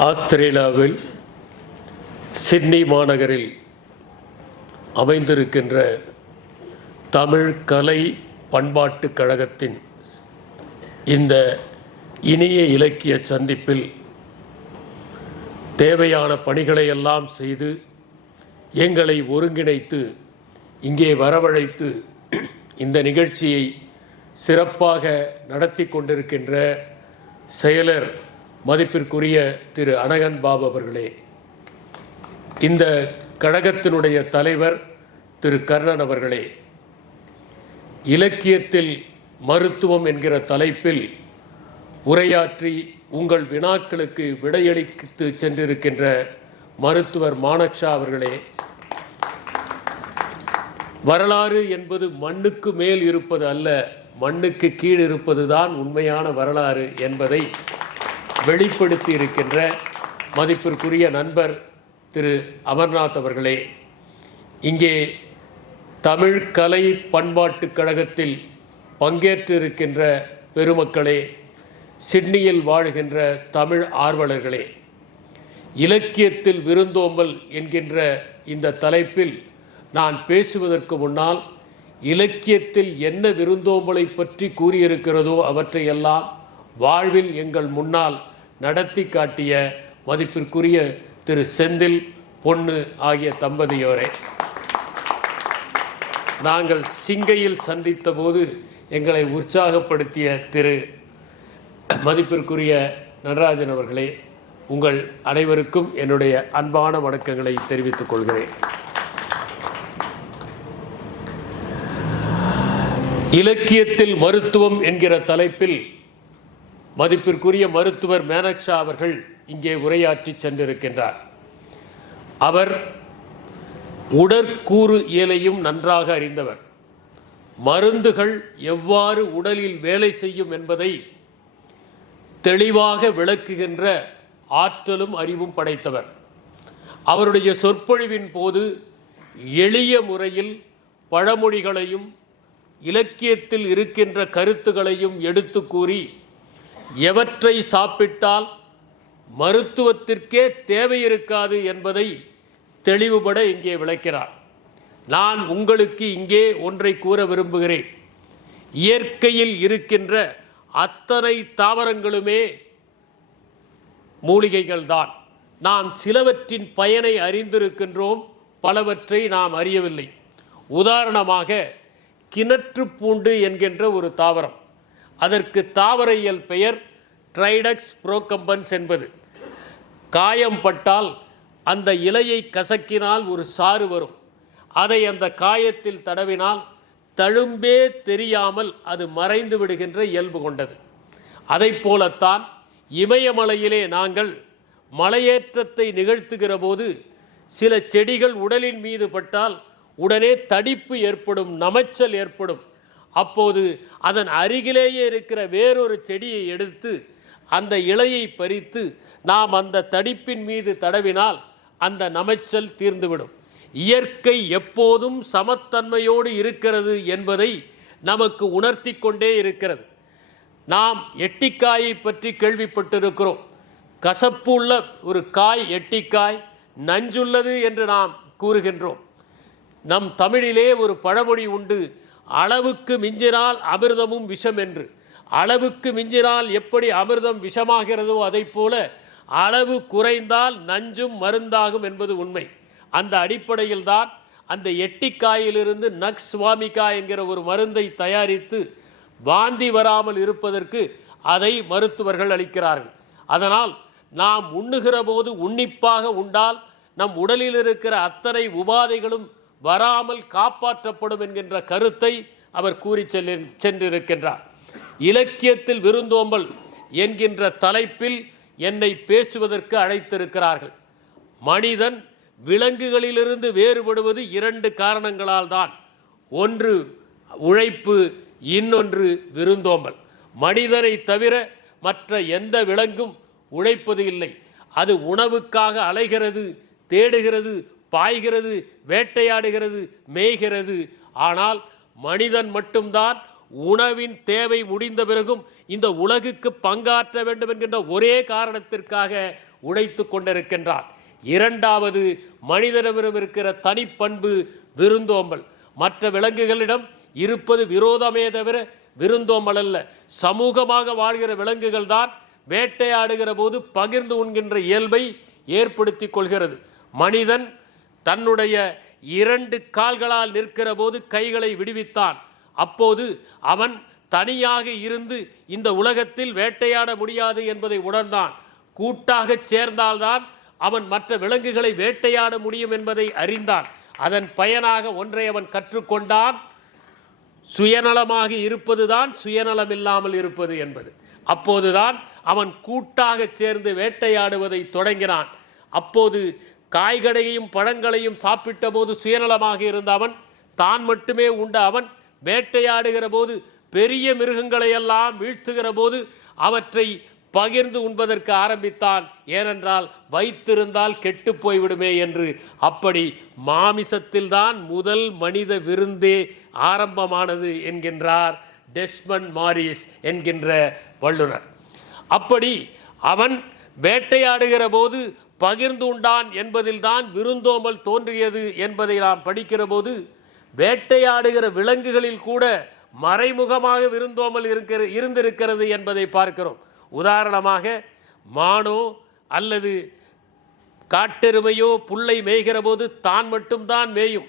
ஆஸ்திரேலியாவில் சிட்னி மாநகரில் அமைந்திருக்கின்ற தமிழ் கலை பண்பாட்டுக் கழகத்தின் இந்த இனிய இலக்கிய சந்திப்பில் தேவையான பணிகளை எல்லாம் செய்து எங்களை ஒருங்கிணைத்து இங்கே வரவழைத்து இந்த நிகழ்ச்சியை சிறப்பாக நடத்தி கொண்டிருக்கின்ற செயலர் மதிப்பிற்குரிய திரு அனகன் பாபு அவர்களே, இந்த கழகத்தினுடைய தலைவர் திரு கர்ணன் அவர்களே, இலக்கியத்தில் மருத்துவம் என்கிற தலைப்பில் உரையாற்றி உங்கள் வினாக்களுக்கு விடையளித்து சென்றிருக்கின்ற மருத்துவர் மானக்ஷா அவர்களே, வரலாறு என்பது மண்ணுக்கு மேல் இருப்பது அல்ல, மண்ணுக்கு கீழ் இருப்பதுதான் உண்மையான வரலாறு என்பதை வெளிப்படுத்தி இருக்கின்ற மதிப்பிற்குரிய நண்பர் திரு அமர்நாத் அவர்களே, இங்கே தமிழ் கலை பண்பாட்டுக் கழகத்தில் பங்கேற்று இருக்கின்ற பெருமக்களே, சிட்னியில் வாழ்கின்ற தமிழ் ஆர்வலர்களே, இலக்கியத்தில் விருந்தோம்பல் என்கின்ற இந்த தலைப்பில் நான் பேசுவதற்கு முன்னால் இலக்கியத்தில் என்ன விருந்தோம்பலை பற்றி கூறியிருக்கிறதோ அவற்றையெல்லாம் வாழ்வில் எங்கள் முன்னால் நடத்தி காட்டிய மதிப்பிற்குரிய திரு செந்தில் பொன்னு ஆகிய தம்பதியோரே, நாங்கள் சிங்கையில் சந்தித்த போது எங்களை உற்சாகப்படுத்திய திரு மதிப்பிற்குரிய நடராஜன் அவர்களே, உங்கள் அனைவருக்கும் என்னுடைய அன்பான வணக்கங்களை தெரிவித்துக் கொள்கிறேன். இலக்கியத்தில் மருத்துவம் என்கிற தலைப்பில் மதிப்பிற்குரிய மருத்துவர் மானக்ஷா அவர்கள் இங்கே உரையாற்றி சென்றிருக்கின்றார். அவர் உடற்கூறு இயலையும் நன்றாக அறிந்தவர், மருந்துகள் எவ்வாறு உடலில் வேலை செய்யும் என்பதை தெளிவாக விளக்குகின்ற ஆற்றலும் அறிவும் படைத்தவர். அவருடைய சொற்பொழிவின் போது எளிய முறையில் பழமொழிகளையும் இலக்கியத்தில் இருக்கின்ற கருத்துகளையும் எடுத்து கூறி எவற்றை சாப்பிட்டால் மருத்துவத்திற்கே தேவை இருக்காது என்பதை தெளிவுபட இங்கே விளக்கிறார். நான் உங்களுக்கு இங்கே ஒன்றை கூற விரும்புகிறேன். இயற்கையில் இருக்கின்ற அத்தனை தாவரங்களுமே மூலிகைகள் தான். நாம் சிலவற்றின் பயனை அறிந்திருக்கின்றோம், பலவற்றை நாம் அறியவில்லை. உதாரணமாக கிணற்று பூண்டு என்கின்ற ஒரு தாவரம், அதற்கு தாவரையியல் பெயர் ட்ரைடக்ஸ் ப்ரோகம்பன்ஸ் என்பது. காயம் பட்டால் அந்த இலையை கசக்கினால் ஒரு சாறு வரும், அதை அந்த காயத்தில் தடவினால் தழும்பே தெரியாமல் அது மறைந்து விடுகின்ற இயல்பு கொண்டது. அதை போலத்தான் இமயமலையிலே நாங்கள் மலையேற்றத்தை நிகழ்த்துகிற போது சில செடிகள் உடலின் மீது பட்டால் உடனே தடிப்பு ஏற்படும், நமைச்சல் ஏற்படும். அப்போது அதன் அருகிலேயே இருக்கிற வேறொரு செடியை எடுத்து அந்த இலையை பறித்து நாம் அந்த தடிப்பின் மீது தடவினால் அந்த நமைச்சல் தீர்ந்துவிடும். இயற்கை எப்போதும் சமத்தன்மையோடு இருக்கிறது என்பதை நமக்கு உணர்த்தி கொண்டே இருக்கிறது. நாம் எட்டிக்காயை பற்றி கேள்விப்பட்டிருக்கிறோம். கசப்பு உள்ள ஒரு காய் எட்டிக்காய், நஞ்சுள்ளது என்று நாம் கூறுகின்றோம். நம் தமிழிலே ஒரு பழமொழி உண்டு, அளவுக்கு மிஞ்சினால் அமிர்தமும் விஷம் என்று. அளவுக்கு மிஞ்சினால் எப்படி அமிர்தம் விஷமாகிறதோ அதை போல அளவு குறைந்தால் நஞ்சும் மருந்தாகும் என்பது உண்மை. அந்த அடிப்படையில் தான் அந்த எட்டிக்காயிலிருந்து நக்ஸ் வாமிகா என்கிற ஒரு மருந்தை தயாரித்து வாந்தி வராமல் இருப்பதற்கு அதை மருத்துவர்கள் அளிக்கிறார்கள். அதனால் நாம் உண்ணுகிற போது உன்னிப்பாக உண்டால் நம் உடலில் இருக்கிற அத்தனை உபாதைகளும் வராமல் காப்பாற்றப்படும் என்கின்ற கருத்தை அவர் கூறி சென்றிருக்கின்றார். இலக்கியத்தில் விருந்தோம்பல் என்கின்ற தலைப்பில் என்னை பேசுவதற்கு அழைத்திருக்கிறார்கள். மனிதன் விலங்குகளிலிருந்து வேறுபடுவது இரண்டு காரணங்களால் தான். ஒன்று உழைப்பு, இன்னொன்று விருந்தோம்பல். மனிதனை தவிர மற்ற எந்த விலங்கும் உழைப்பது இல்லை. அது உணவுக்காக அலைகிறது, தேடுகிறது, பாய்கிறது, வேட்டையாடுகிறது, மேய்கிறது. ஆனால் மனிதன் மட்டும்தான் உணவின் தேவை முடிந்த பிறகும் இந்த உலகுக்கு பங்காற்ற வேண்டும் என்கின்ற ஒரே காரணத்திற்காக உடைத்து கொண்டிருக்கின்றான். இரண்டாவது, மனிதனிடம் இருக்கிற தனிப்பண்பு விருந்தோம்பல். மற்ற விலங்குகளிடம் இருப்பது விரோதமே தவிர விருந்தோம்பல் அல்ல. சமூகமாக வாழ்கிற விலங்குகள் தான் வேட்டையாடுகிற போது பகிர்ந்து உண்கின்ற இயல்பை ஏற்படுத்தி கொள்கிறது. மனிதன் தன்னுடைய 2 கால்களால் நிற்கிற போது கைகளை விடுவித்தான். அப்போது அவன் தனியாக இருந்து இந்த உலகத்தில் வேட்டையாட முடியாது என்பதை உணர்ந்தான். கூட்டாக சேர்ந்தால்தான் அவன் மற்ற விலங்குகளை வேட்டையாட முடியும் என்பதை அறிந்தான். அதன் பயனாக ஒன்றை அவன் கற்றுக்கொண்டான். சுயநலமாக இருப்பதுதான் சுயநலம் இல்லாமல் இருப்பது என்பது. அப்போதுதான் அவன் கூட்டாக சேர்ந்து வேட்டையாடுவதை தொடங்கினான். அப்போது காய்களையும் பழங்களையும் சாப்பிட்ட போது சுயநலமாக இருந்த அவன், தான் மட்டுமே உண்ட அவன், வேட்டையாடுகிற போது பெரிய மிருகங்களை எல்லாம் வீழ்த்துகிற போது அவற்றை பகிர்ந்து உண்பதற்கு ஆரம்பித்தான். ஏனென்றால் வைத்திருந்தால் கெட்டு போய்விடுமே என்று. அப்படி மாமிசத்தில்தான் முதல் மனித விருந்தே ஆரம்பமானது என்கின்றார் டெஸ்மண்ட் மாரிஸ் என்கின்ற வல்லுனர். அப்படி அவன் வேட்டையாடுகிற போது பகிர்ந்து உண்டான் என்பதில்தான் விருந்தோம்பல் தோன்றியது என்பதை நாம் படிக்கிற போது, வேட்டையாடுகிற விலங்குகளில் கூட மறைமுகமாக விருந்தோம்பல் இருந்திருக்கிறது என்பதை பார்க்கிறோம். உதாரணமாக மானோ அல்லது காட்டெருமையோ புல்லை மேய்கிற போது தான் மட்டும்தான் மேயும்,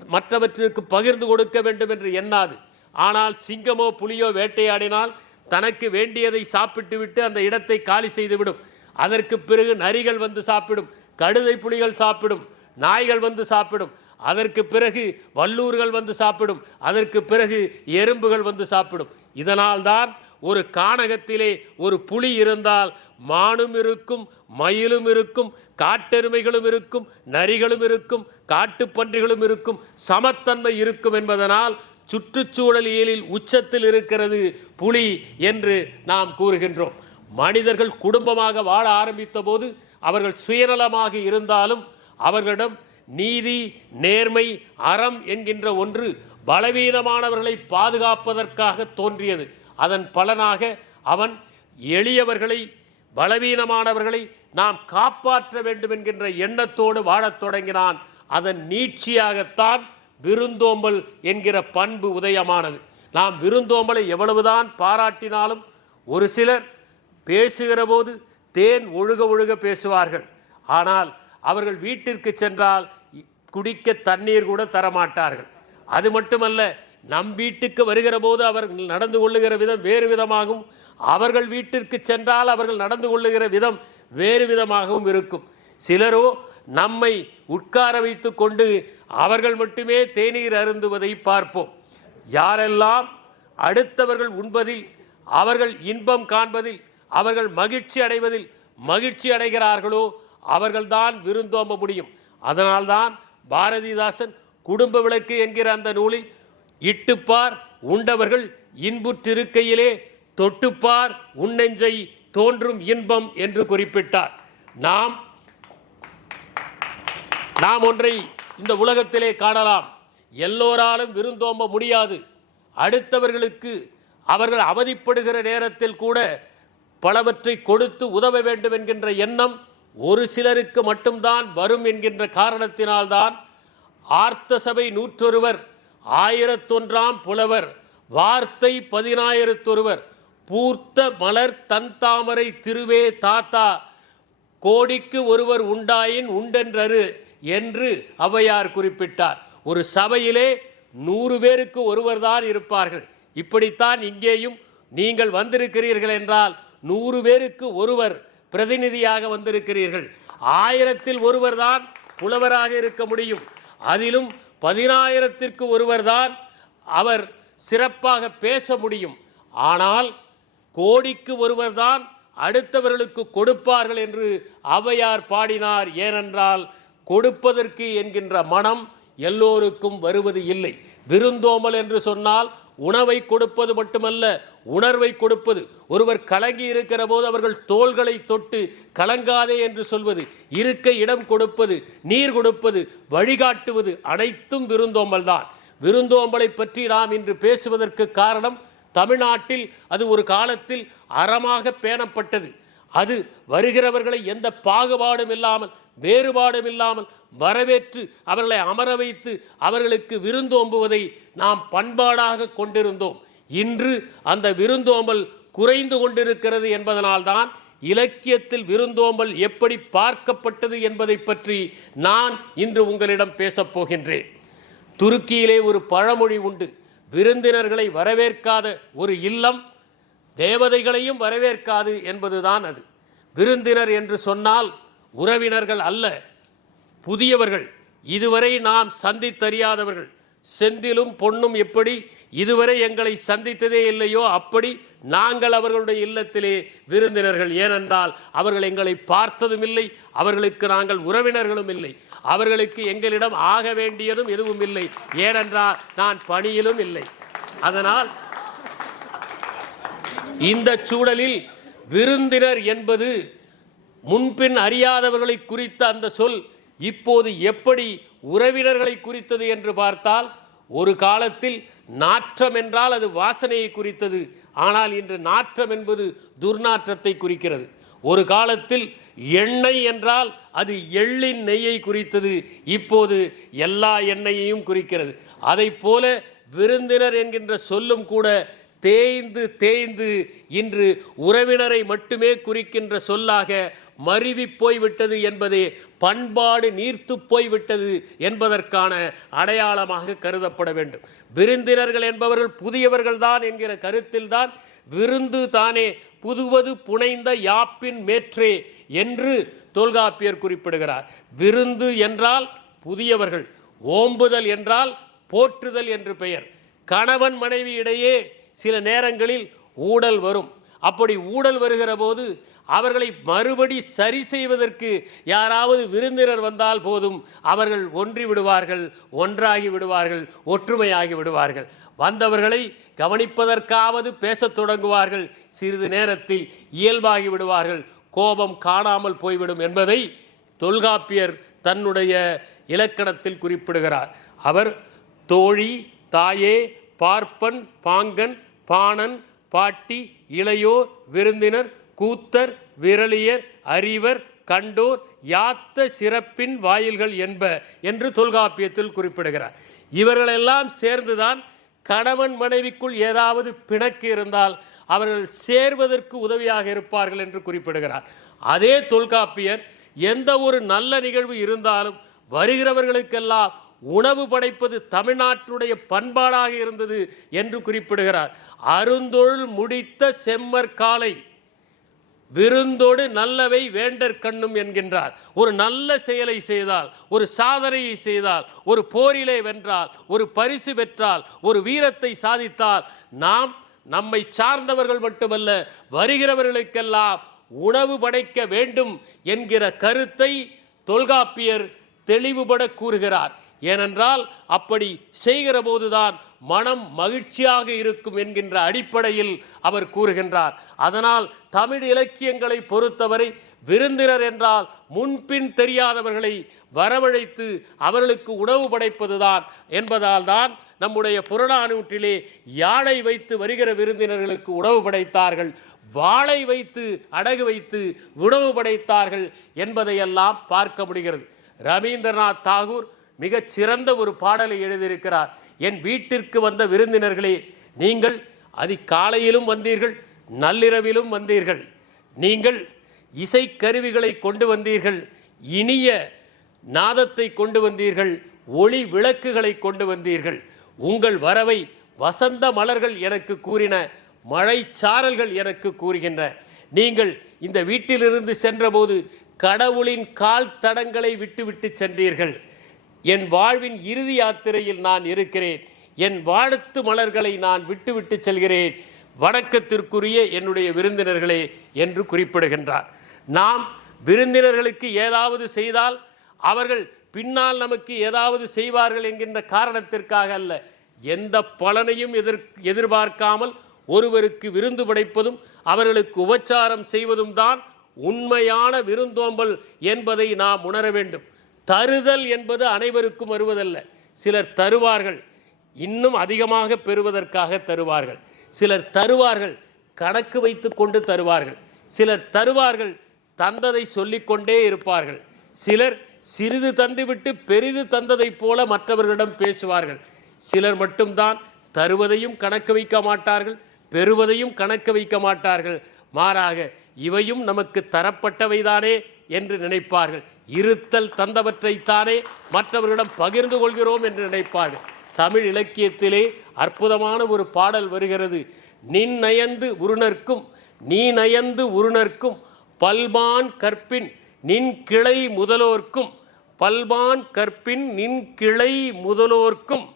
மற்றவற்றிற்கு பகிர்ந்து கொடுக்க வேண்டும் என்று எண்ணாது. ஆனால் சிங்கமோ புலியோ வேட்டையாடினால் தனக்கு வேண்டியதை சாப்பிட்டு விட்டு அந்த இடத்தை காலி செய்துவிடும். அதற்கு பிறகு நரிகள் வந்து சாப்பிடும், கழுதை புலிகள் சாப்பிடும், நாய்கள் வந்து சாப்பிடும், அதற்கு பிறகு வல்லூர்கள் வந்து சாப்பிடும், அதற்கு பிறகு எறும்புகள் வந்து சாப்பிடும். இதனால் தான் ஒரு கானகத்திலே ஒரு புலி இருந்தால் மானும் இருக்கும், மயிலும் இருக்கும், காட்டெருமைகளும் இருக்கும், நரிகளும் இருக்கும், காட்டுப்பன்றிகளும் இருக்கும், சமத்தன்மை இருக்கும் என்பதனால் சுற்றுச்சூழலியலில் உச்சத்தில் இருக்கிறது புலி என்று நாம் கூறுகின்றோம். மனிதர்கள் குடும்பமாக வாழ ஆரம்பித்த போது அவர்கள் சுயநலமாக இருந்தாலும் அவர்களிடம் நீதி, நேர்மை, அறம் என்கின்ற ஒன்று பலவீனமானவர்களை பாதுகாப்பதற்காக தோன்றியது. அதன் பலனாக அவன் எளியவர்களை, பலவீனமானவர்களை நாம் காப்பாற்ற வேண்டும் என்கின்ற எண்ணத்தோடு வாழத் தொடங்கினான். அதன் நீட்சியாகத்தான் விருந்தோம்பல் என்கிற பண்பு உதயமானது. நாம் விருந்தோம்பலை எவ்வளவுதான் பாராட்டினாலும் ஒரு சிலர் பேசுகிற போது தேன் ஒழுக ஒழுக பேசுவார்கள். ஆனால் அவர்கள் வீட்டிற்கு சென்றால் குடிக்க தண்ணீர் கூட தரமாட்டார்கள். அது மட்டுமல்ல, நம் வீட்டுக்கு வருகிற போது அவர்கள் நடந்து கொள்ளுகிற விதம் வேறு விதமாகவும், அவர்கள் வீட்டிற்கு சென்றால் அவர்கள் நடந்து கொள்ளுகிற விதம் வேறு விதமாகவும் இருக்கும். சிலரோ நம்மை உட்கார வைத்து கொண்டு அவர்கள் மட்டுமே தேநீர் அருந்துவதை பார்ப்போம். யாரெல்லாம் அடுத்தவர்கள் உண்பதில், அவர்கள் இன்பம் காண்பதில், அவர்கள் மகிழ்ச்சி அடைவதில் மகிழ்ச்சி அடைகிறார்களோ அவர்கள்தான் விருந்தோம்ப முடியும். அதனால்தான் பாரதிதாசன் குடும்ப விளக்கு என்கிற அந்த நூலில் இட்டுப்பார் உண்டவர்கள் இன்புற்றிருக்கையிலே தொட்டுப்பார் உன்னெஞ்சை தோன்றும் இன்பம் என்று குறிப்பிட்டார். நாம் ஒன்றை இந்த உலகத்திலே காணலாம். எல்லோராலும் விருந்தோம்ப முடியாது. அடுத்தவர்களுக்கு அவர்கள் அவதிப்படுகிற நேரத்தில் கூட பலவற்றை கொடுத்து உதவ வேண்டும் என்கின்ற எண்ணம் ஒரு சிலருக்கு மட்டும்தான் வரும் என்கின்ற காரணத்தினால்தான் ஆர்த்த சபை 101 1001 புலவர் வார்த்தை 10,000 பூர்த்த மலர் தன் தாமரை திருவே தாத்தா கோடிக்கு ஒருவர் உண்டாயின் உண்டென்றரு என்று ஔவையார் குறிப்பிட்டார். ஒரு சபையிலே 100 பேருக்கு ஒருவர் தான் இருப்பார்கள். இப்படித்தான் இங்கேயும் நீங்கள் வந்திருக்கிறீர்கள் என்றால் 100 பேருக்கு ஒருவர் பிரதிநிதியாக வந்திருக்கிறீர்கள். 1000ல் ஒருவர் தான் புலவராக இருக்க முடியும். அதிலும் 10,000ற்கு ஒருவர் தான் அவர் சிறப்பாக பேச முடியும். ஆனால் கோடிக்கு ஒருவர் தான் அடுத்தவர்களுக்கு கொடுப்பார்கள் என்று ஔவையார் பாடினார். ஏனென்றால் கொடுப்பதற்கு என்கின்ற மனம் எல்லோருக்கும் வருவது இல்லை. விருந்தோம்பல் என்று சொன்னால் உணவை கொடுப்பது மட்டுமல்ல, உணர்வை கொடுப்பது. ஒருவர் கலங்கி இருக்கிற போது அவர்கள் தோள்களை தொட்டு கலங்காதே என்று சொல்வது, இருக்க இடம் கொடுப்பது, நீர் கொடுப்பது, வழிகாட்டுவது அனைத்தும் விருந்தோம்பல் தான். விருந்தோம்பலை பற்றி நாம் இன்று பேசுவதற்கு காரணம், தமிழ்நாட்டில் அது ஒரு காலத்தில் அறமாக பேணப்பட்டது. அது வருகிறவர்களை எந்த பாகுபாடும் இல்லாமல் வேறுபாடும் இல்லாமல் வரவேற்று அவர்களை அமர வைத்து அவர்களுக்கு விருந்தோம்புவதை நாம் பண்பாடாக கொண்டிருந்தோம். இன்று அந்த விருந்தோம்பல் குறைந்து கொண்டிருக்கிறது என்பதனால்தான் இலக்கியத்தில் விருந்தோம்பல் எப்படி பார்க்கப்பட்டது என்பதை பற்றி நான் இன்று உங்களிடம் பேசப் போகின்றேன். துருக்கியிலே ஒரு பழமொழி உண்டு, விருந்தினர்களை வரவேற்காத ஒரு இல்லம் தேவதைகளையும் வரவேற்காது என்பதுதான் அது. விருந்தினர் என்று சொன்னால் உறவினர்கள் அல்ல, புதியவர்கள், இதுவரை நாம் சந்தித்தறியாதவர்கள். செந்திலும் பொன்னும் எப்படி இதுவரை எங்களை சந்தித்ததே இல்லையோ அப்படி நாங்கள் அவர்களுடைய இல்லத்திலே விருந்தினர்கள். ஏனென்றால் அவர்கள் எங்களை பார்த்ததும் இல்லை, அவர்களுக்கு நாங்கள் உறவினர்களும் இல்லை, அவர்களுக்கு எங்களிடம் ஆக வேண்டியதும் எதுவும் இல்லை. ஏனென்றால் நான் பணியிலும் இல்லை. அதனால் இந்த சூழலில் விருந்தினர் என்பது முன்பின் அறியாதவர்களை குறித்த அந்த சொல் இப்போது எப்படி உறவினர்களை குறித்தது என்று பார்த்தால், ஒரு காலத்தில் நாற்றம் என்றால் அது வாசனையை குறித்தது. ஆனால் இன்று நாற்றம் என்பது துர்நாற்றத்தை குறிக்கிறது. ஒரு காலத்தில் எண்ணெய் என்றால் அது எள்ளின் நெய்யை குறித்தது, இப்போது எல்லா எண்ணெயையும் குறிக்கிறது. அதை போல விருந்தினர் என்கின்ற சொல்லும் கூட தேய்ந்து தேய்ந்து இன்று உறவினரை மட்டுமே குறிக்கின்ற சொல்லாக மருவி போய்விட்டது என்பதே, பண்பாடு நீர்த்து போய்விட்டது என்பதற்கான அடையாளமாக கருதப்பட வேண்டும். விருந்தினர்கள் என்பவர்கள் புதியவர்கள் தான் என்கிற கருத்தில்தான் விருந்து தானே புதுவது புனைந்த யாப்பின் மேற்றே என்று தொல்காப்பியர் குறிப்பிடுகிறார். விருந்து என்றால் புதியவர்கள், ஓம்புதல் என்றால் போற்றுதல் என்று பெயர். கணவன் மனைவி இடையே சில நேரங்களில் ஊடல் வரும். அப்படி ஊடல் வருகிற போது அவர்களை மறுபடி சரி செய்வதற்கு யாராவது விருந்தினர் வந்தால் போதும், அவர்கள் ஒன்றி விடுவார்கள், ஒன்றாகி விடுவார்கள், ஒற்றுமையாகி விடுவார்கள். வந்தவர்களை கவனிப்பதற்காவது பேசத் தொடங்குவார்கள், சிறிது நேரத்தில் இயல்பாகி விடுவார்கள், கோபம் காணாமல் போய்விடும் என்பதை தொல்காப்பியர் தன்னுடைய இலக்கணத்தில் குறிப்பிடுகிறார். அவர் தோழி, தாயே, பார்ப்பன், பாங்கன், பாணன், பாட்டி, இளையோர், விருந்தினர், கூத்தர், விரலியர், அறிவர், கண்டோர், யாத்த சிறப்பின் வாயில்கள் என்ப என்று தொல்காப்பியத்தில் குறிப்பிடுகிறார். இவர்களெல்லாம் சேர்ந்துதான் கணவன் மனைவிக்குள் ஏதாவது பிணக்கு இருந்தால் அவர்கள் சேர்வதற்கு உதவியாக இருப்பார்கள் என்று குறிப்பிடுகிறார். அதே தொல்காப்பியர் எந்த ஒரு நல்ல நிகழ்வு இருந்தாலும் வருகிறவர்களுக்கெல்லாம் உணவு படைப்பது தமிழ்நாட்டுடைய பண்பாடாக இருந்தது என்று குறிப்பிடுகிறார். அருந்தொழில் முடித்த செம்மற் காலை விருந்தோடு நல்லவை வேண்டற் கண்ணும் என்கின்றார். ஒரு நல்ல செயலை செய்தால், ஒரு சாதனையை செய்தால், ஒரு போரிலே வென்றால், ஒரு பரிசு பெற்றால், ஒரு வீரத்தை சாதித்தால் நாம் நம்மை சார்ந்தவர்கள் மட்டுமல்ல வருகிறவர்களுக்கெல்லாம் உணவு படைக்க வேண்டும் என்கிற கருத்தை தொல்காப்பியர் தெளிவுபட கூறுகிறார். ஏனென்றால் அப்படி செய்கிற போதுதான் மனம் மகிழ்ச்சியாக இருக்கும் என்கின்ற அடிப்படையில் அவர் கூறுகின்றார். அதனால் தமிழ் இலக்கியங்களை பொறுத்தவரை விருந்தினர் என்றால் முன்பின் தெரியாதவர்களை வரவழைத்து அவர்களுக்கு உணவு படைப்பதுதான் என்பதால் தான் நம்முடைய புறநானூற்றிலே யாழை வைத்து வருகிற விருந்தினர்களுக்கு உணவு படைத்தார்கள், வாளை வைத்து அடகு வைத்து உணவு படைத்தார்கள் என்பதையெல்லாம் பார்க்க முடிகிறது. ரவீந்திரநாத் தாகூர் மிகச் சிறந்த ஒரு பாடலை எழுதியிருக்கிறார். என் வீட்டிற்கு வந்த விருந்தினர்களே, நீங்கள் அதிகாலையிலும் வந்தீர்கள், நள்ளிரவிலும் வந்தீர்கள், நீங்கள் இசைக்கருவிகளை கொண்டு வந்தீர்கள், இனிய நாதத்தை கொண்டு வந்தீர்கள், ஒளி விளக்குகளை கொண்டு வந்தீர்கள். உங்கள் வரவை வசந்த மலர்கள் எனக்கு கூறின, மழை சாரல்கள் எனக்கு கூறுகின்ற. நீங்கள் இந்த வீட்டிலிருந்து சென்றபோது கடவுளின் கால் தடங்களை விட்டு சென்றீர்கள். என் வாழ்வின் இறுதி யாத்திரையில் நான் இருக்கிறேன், என் வாழ்த்து மலர்களை நான் விட்டு செல்கிறேன், வணக்கத்திற்குரிய என்னுடைய விருந்தினர்களே என்று குறிப்பிடுகின்றார். நாம் விருந்தினர்களுக்கு ஏதாவது செய்தால் அவர்கள் பின்னால் நமக்கு ஏதாவது செய்வார்கள் என்கின்ற காரணத்திற்காக அல்ல, எந்த பலனையும் எதிர்பார்க்காமல் ஒருவருக்கு விருந்து படைப்பதும் அவர்களுக்கு உபச்சாரம் செய்வதும் தான் உண்மையான விருந்தோம்பல் என்பதை நாம் உணர வேண்டும். தருதல் என்பது அனைவருக்கும் வருவதல்ல. சிலர் தருவார்கள், இன்னும் அதிகமாக பெறுவதற்காக தருவார்கள். சிலர் தருவார்கள், கணக்கு வைத்து கொண்டு தருவார்கள். சிலர் தருவார்கள், தந்ததை சொல்லிக்கொண்டே இருப்பார்கள். சிலர் சிறிது தந்துவிட்டு பெரிது தந்ததைப் போல மற்றவர்களிடம் பேசுவார்கள். சிலர் மட்டும்தான் தருவதையும் கணக்கு வைக்க மாட்டார்கள், பெறுவதையும் கணக்கு வைக்க மாட்டார்கள். மாறாக இவையும் நமக்கு தரப்பட்டவைதானே என்று நினைப்பார்கள். இருத்தல் தந்தவற்றைத்தானே மற்றவர்களிடம் பகிர்ந்து கொள்கிறோம் என்று நினைப்பார்கள். தமிழ் இலக்கியத்திலே அற்புதமான ஒரு பாடல் வருகிறது. நின் நயந்து உருணர்க்கும் நீ நயந்து உருணர்க்கும் பல்பான் கற்பின் நின் கிளை முதலோர்க்கும் பல்பான் கற்பின் நின் கிளை முதலோர்க்கும்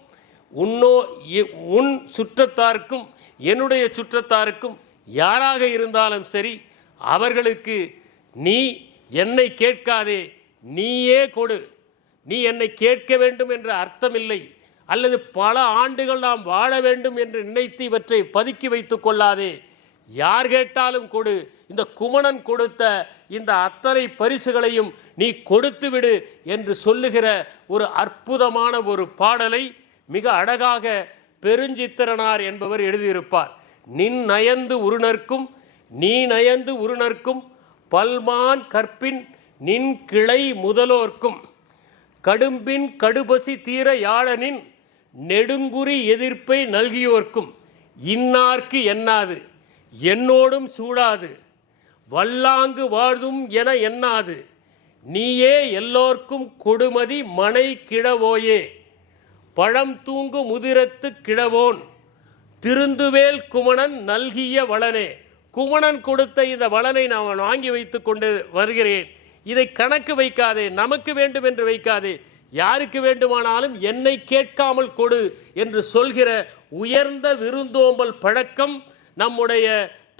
உன் சுற்றத்தாருக்கும் என்னுடைய சுற்றத்தாருக்கும் யாராக இருந்தாலும் சரி, அவர்களுக்கு நீ என்னை கேட்காதே, நீயே கொடு. நீ என்னை கேட்க வேண்டும் என்ற அர்த்தமில்லை, அல்லது பல ஆண்டுகள் நாம் வாழ வேண்டும் என்று நினைத்து இவற்றை பதுக்கி வைத்துக் கொள்ளாதே. யார் கேட்டாலும் கொடு. இந்த குமணன் கொடுத்த இந்த அத்தனை பரிசுகளையும் நீ கொடுத்து விடு என்று சொல்லுகிற ஒரு அற்புதமான ஒரு பாடலை மிக அழகாக பெருஞ்சித்திரனார் என்பவர் எழுதியிருப்பார். நின் நயந்து உருணர்க்கும் நீ நயந்து உருணர்க்கும் பல்மான் கற்பின் நின் கிளை முதலோர்க்கும் கடும்பின் கடுபசி தீர யாழனின் நெடுங்குறி எதிர்ப்பை நல்கியோர்க்கும் இன்னார்க்கு எண்ணாது என்னோடும் சூடாது வல்லாங்கு வாழ்தும் என எண்ணாது நீயே எல்லோர்க்கும் கொடுமதி மனை கிழவோயே பழம் தூங்கு முதிரத்து கிழவோன் திருந்துவேல் குமணன் நல்கிய வளனே. குமணன் கொடுத்த இந்த வளனை நான் வாங்கி வைத்து கொண்டு வருகிறேன். இதை கணக்கு வைக்காதே, நமக்கு வேண்டும் என்று வைக்காதே, யாருக்கு வேண்டுமானாலும் என்னை கேட்காமல் கொடு என்று சொல்கிற உயர்ந்த விருந்தோம்பல் பழக்கம் நம்முடைய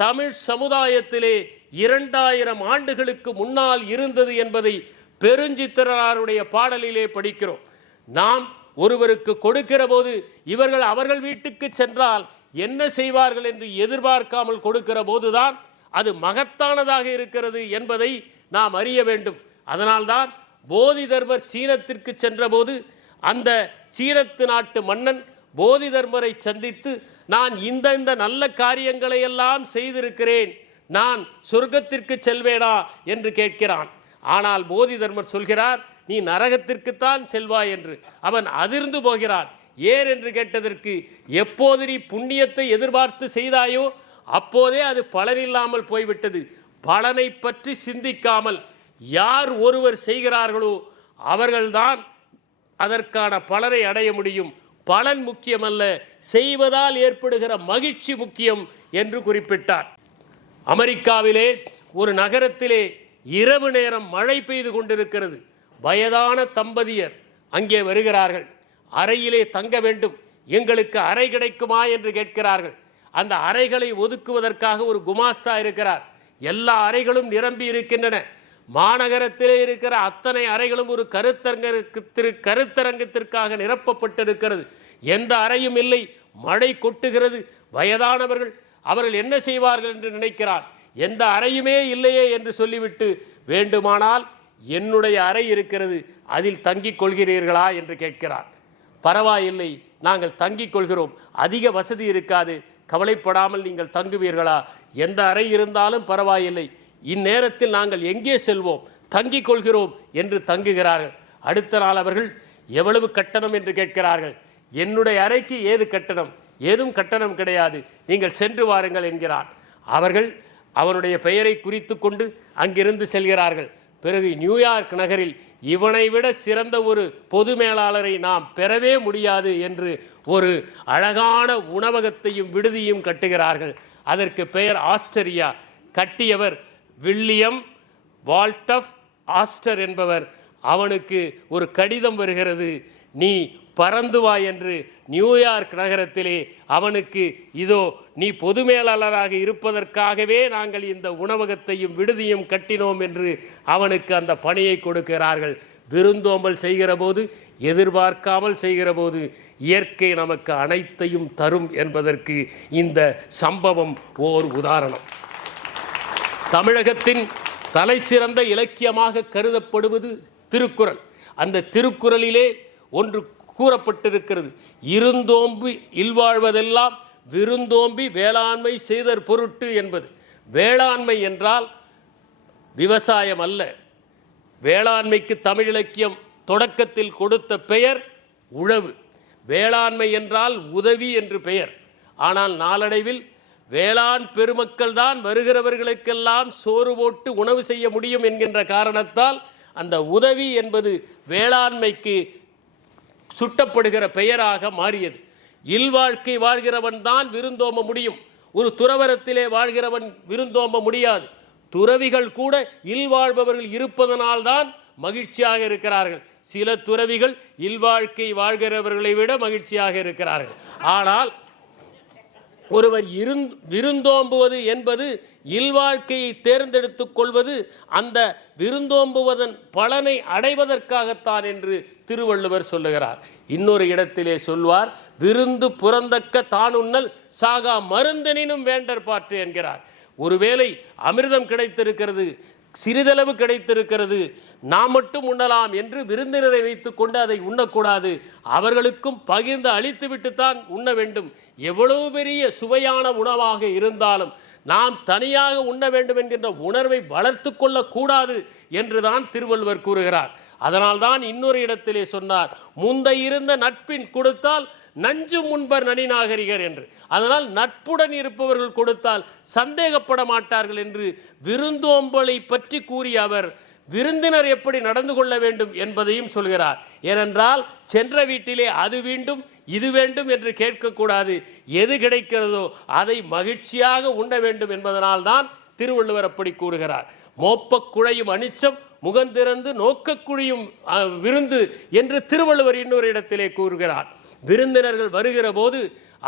தமிழ் சமுதாயத்திலே 2000 ஆண்டுகளுக்கு முன்னால் இருந்தது என்பதை பெருஞ்சித்திரனாருடைய பாடலிலே படிக்கிறோம். நாம் ஒருவருக்கு கொடுக்கிற போது இவர்கள் அவர்கள் வீட்டுக்கு சென்றால் என்ன செய்வார்கள் என்று எதிர்பார்க்காமல் கொடுக்கிற போதுதான் அது மகத்தானதாக இருக்கிறது என்பதை நாம் அறிய வேண்டும். அதனால்தான் போதி தர்மர் சீனத்திற்கு சென்றபோது அந்த சீனத்து நாட்டு மன்னன் போதி தர்மரை சந்தித்து, நான் இந்த நல்ல காரியங்களை எல்லாம் செய்திருக்கிறேன், நான் சொர்க்கத்திற்கு செல்வேனா என்று கேட்கிறான். ஆனால் போதி தர்மர் சொல்கிறார், நீ நரகத்திற்குத்தான் செல்வாய் என்று. அவன் அதிர்ந்து போகிறான். ஏன் என்று கேட்டதற்கு, எப்போது நீ புண்ணியத்தை எதிர்பார்த்து செய்தாயோ அப்போதே அது பலனில்லாமல் போய்விட்டது. பலனை பற்றி சிந்திக்காமல் யார் ஒருவர் செய்கிறார்களோ அவர்கள்தான் அதற்கான பலனை அடைய முடியும். பலன் முக்கியமல்ல, செய்வதால் ஏற்படுகிற மகிழ்ச்சி முக்கியம் என்று குறிப்பிட்டார். அமெரிக்காவிலே ஒரு நகரத்திலே இரவு நேரம் மழை பெய்து கொண்டிருக்கிறது. வயதான தம்பதியர் அங்கே வருகிறார்கள். அறையிலே தங்க வேண்டும், எங்களுக்கு அறை கிடைக்குமா என்று கேட்கிறார்கள். அந்த அறைகளை ஒதுக்குவதற்காக ஒரு குமாஸ்தா இருக்கிறார். எல்லா அறைகளும் நிரம்பி இருக்கின்றன. மாநகரத்திலே இருக்கிற அத்தனை அறைகளும் ஒரு கருத்தரங்கத்திற்காக நிரப்பப்பட்டிருக்கிறது. எந்த அறையும் இல்லை. மழை கொட்டுகிறது. வயதானவர்கள் அவர்கள் என்ன செய்வார்கள் என்று நினைக்கிறான். எந்த அறையுமே இல்லையே என்று சொல்லிவிட்டு, வேண்டுமானால் என்னுடைய அறை இருக்கிறது, அதில் தங்கிக் கொள்கிறீர்களா என்று கேட்கிறான். பரவாயில்லை, நாங்கள் தங்கிக் கொள்கிறோம், அதிக வசதி இருக்காது, கவலைப்படாமல் நீங்கள் தங்குவீர்களா? எந்த அறை இருந்தாலும் பரவாயில்லை, இந்நேரத்தில் நாங்கள் எங்கே செல்வோம், தங்கிக் கொள்கிறோம் என்று தங்குகிறார்கள். அடுத்த நாள் அவர்கள் எவ்வளவு கட்டணம் என்று கேட்கிறார்கள். என்னுடைய அறைக்கு ஏது கட்டணம்? ஏதும் கட்டணம் கிடையாது, நீங்கள் சென்று வாருங்கள் என்கிறான். அவர்கள் அவனுடைய பெயரை குறித்து கொண்டு அங்கிருந்து செல்கிறார்கள். பிறகு நியூயார்க் நகரில் இவனை விட சிறந்த ஒரு பொது மேலாளரை நாம் பெறவே முடியாது என்று ஒரு அழகான உணவகத்தையும் விடுதியும் கட்டுகிறார்கள். அதற்கு பெயர் ஆஸ்டரியா. கட்டியவர் வில்லியம் வால்டஃப் ஆஸ்டர் என்பவர். அவனுக்கு ஒரு கடிதம் வருகிறது, நீ பறந்து வா என்று. நியூயார்க் நகரத்திலே அவனுக்கு, இதோ நீ பொது மேலாளராக இருப்பதற்காகவே நாங்கள் இந்த உணவகத்தையும் விடுதியும் கட்டினோம் என்று அவனுக்கு அந்த பணியை கொடுக்கிறார்கள். விருந்தோம்பல் செய்கிற போது, எதிர்பார்க்காமல் செய்கிற போது இயற்கை நமக்கு அனைத்தையும் தரும் என்பதற்கு இந்த சம்பவம் ஓர் உதாரணம். தமிழகத்தின் தலை சிறந்த இலக்கியமாக கருதப்படுவது திருக்குறள். அந்த திருக்குறளிலே ஒன்று கூறப்பட்டிருக்கிறது, இருந்தோம்பி இல்வாழ்வதெல்லாம் விருந்தோம்பி வேளாண்மை செய்தற் பொருட்டு என்பது. வேளாண்மை என்றால் விவசாயம் அல்ல. வேளாண்மைக்கு தமிழ் இலக்கியம் தொடக்கத்தில் கொடுத்த பெயர் உழவு. வேளாண்மை என்றால் உதவி என்று பெயர். ஆனால் நாளடைவில் வேளாண் பெருமக்கள் தான் வருகிறவர்களுக்கெல்லாம் சோறு போட்டு உணவு செய்ய முடியும் என்கின்ற காரணத்தால் அந்த உதவி என்பது வேளாண்மைக்கு சுட்டப்படுகிற பெயராக மாறியது. இல்வாழ்க்கை வாழ்கிறவன் தான் விருந்தோம்ப முடியும். ஒரு துறவரத்திலே வாழ்கிறவன் விருந்தோம்ப முடியாது. துறவிகள் கூட இல்வாழ்பவர்கள் இருப்பதனால்தான் மகிழ்ச்சியாக இருக்கிறார்கள். சில துறவிகள் இல்வாழ்க்கை வாழ்கிறவர்களை விட மகிழ்ச்சியாக இருக்கிறார்கள். ஆனால் ஒருவர் விருந்தோம்புவது என்பது இல்வாழ்க்கையை தேர்ந்தெடுத்துக் கொள்வது அந்த விருந்தோம்புவதன் பலனை அடைவதற்காகத்தான் என்று திருவள்ளுவர் சொல்லுகிறார். இன்னொரு இடத்திலே சொல்வார், விருந்து புறந்தக்க தானுண்ணல் சாகா மருந்தனினும் வேண்டற் பாற்று என்கிறார். ஒருவேளை அமிர்தம் கிடைத்திருக்கிறது, சிறிதளவு கிடைத்திருக்கிறது, நாம் மட்டும் உண்ணலாம் என்று விருந்தினரை வைத்துக் கொண்டு அதை உண்ணக்கூடாது. அவர்களுக்கும் பகிர்ந்து அளித்துவிட்டுத்தான் உண்ண வேண்டும். எவ்வளவு பெரிய சுவையான உணவாக இருந்தாலும் நாம் தனியாக உண்ண வேண்டும் என்கின்ற உணர்வை வளர்த்து கொள்ளக்கூடாது என்றுதான் திருவள்ளுவர் கூறுகிறார். அதனால்தான் இன்னொரு இடத்திலே சொன்னார், முந்தை இருந்த நட்பின் கொடுத்தால் நஞ்சு முன்பர் நனிநாகரிகர் என்று. அதனால் நட்புடன் இருப்பவர்கள் கொடுத்தால் சந்தேகப்பட மாட்டார்கள் என்று விருந்தோம்பலை பற்றி கூறிய அவர் விருந்தினர் எப்படி நடந்து கொள்ள வேண்டும் என்பதையும் சொல்கிறார். ஏனென்றால் சென்ற வீட்டிலே அது வேண்டும் இது வேண்டும் என்று கேட்கக்கூடாது. எது கிடைக்கிறதோ அதை மகிழ்ச்சியாக உண்ண வேண்டும் என்பதனால் தான் திருவள்ளுவர் அப்படி கூறுகிறார். மோப்பக்குழையும் அனிச்சம் முகந்திறந்து நோக்கக்குழியும் விருந்து என்று திருவள்ளுவர் இன்னொரு இடத்திலே கூறுகிறார். விருந்தினர்கள் வருகிற போது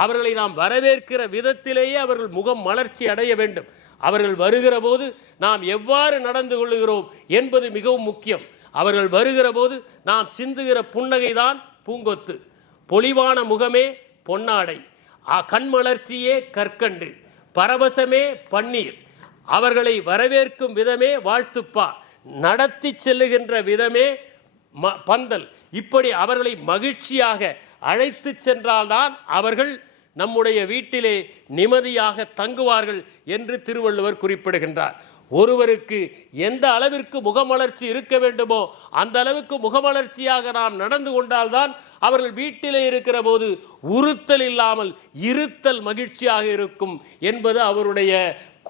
அவர்களை நாம் வரவேற்கிற விதத்திலேயே அவர்கள் முகம் மலர்ச்சி அடைய வேண்டும். அவர்கள் வருகிற போது நாம் எவ்வாறு நடந்து கொள்கிறோம் என்பது மிகவும் முக்கியம். அவர்கள் வருகிற போது நாம் சிந்துகிற புன்னகை தான் பூங்கொத்து, பொலிவான முகமே பொன்னாடை, கண்மலர்ச்சியே கற்கண்டு, பரவசமே பன்னீர், அவர்களை வரவேற்கும் விதமே வாழ்த்துப்பா, நடத்தி செல்லுகின்ற விதமே பந்தல். இப்படி அவர்களை மகிழ்ச்சியாக அழைத்து சென்றால்தான் அவர்கள் நம்முடைய வீட்டிலே நிம்மதியாக தங்குவார்கள் என்று திருவள்ளுவர் குறிப்பிடுகின்றார். ஒருவருக்கு எந்த அளவிற்கு முகமலர்ச்சி இருக்க வேண்டுமோ அந்த அளவுக்கு முகமலர்ச்சியாக நாம் நடந்து கொண்டால்தான் அவர்கள் வீட்டிலே இருக்கிற போது உறுத்தல் இல்லாமல் இருத்தல் மகிழ்ச்சியாக இருக்கும் என்பது அவருடைய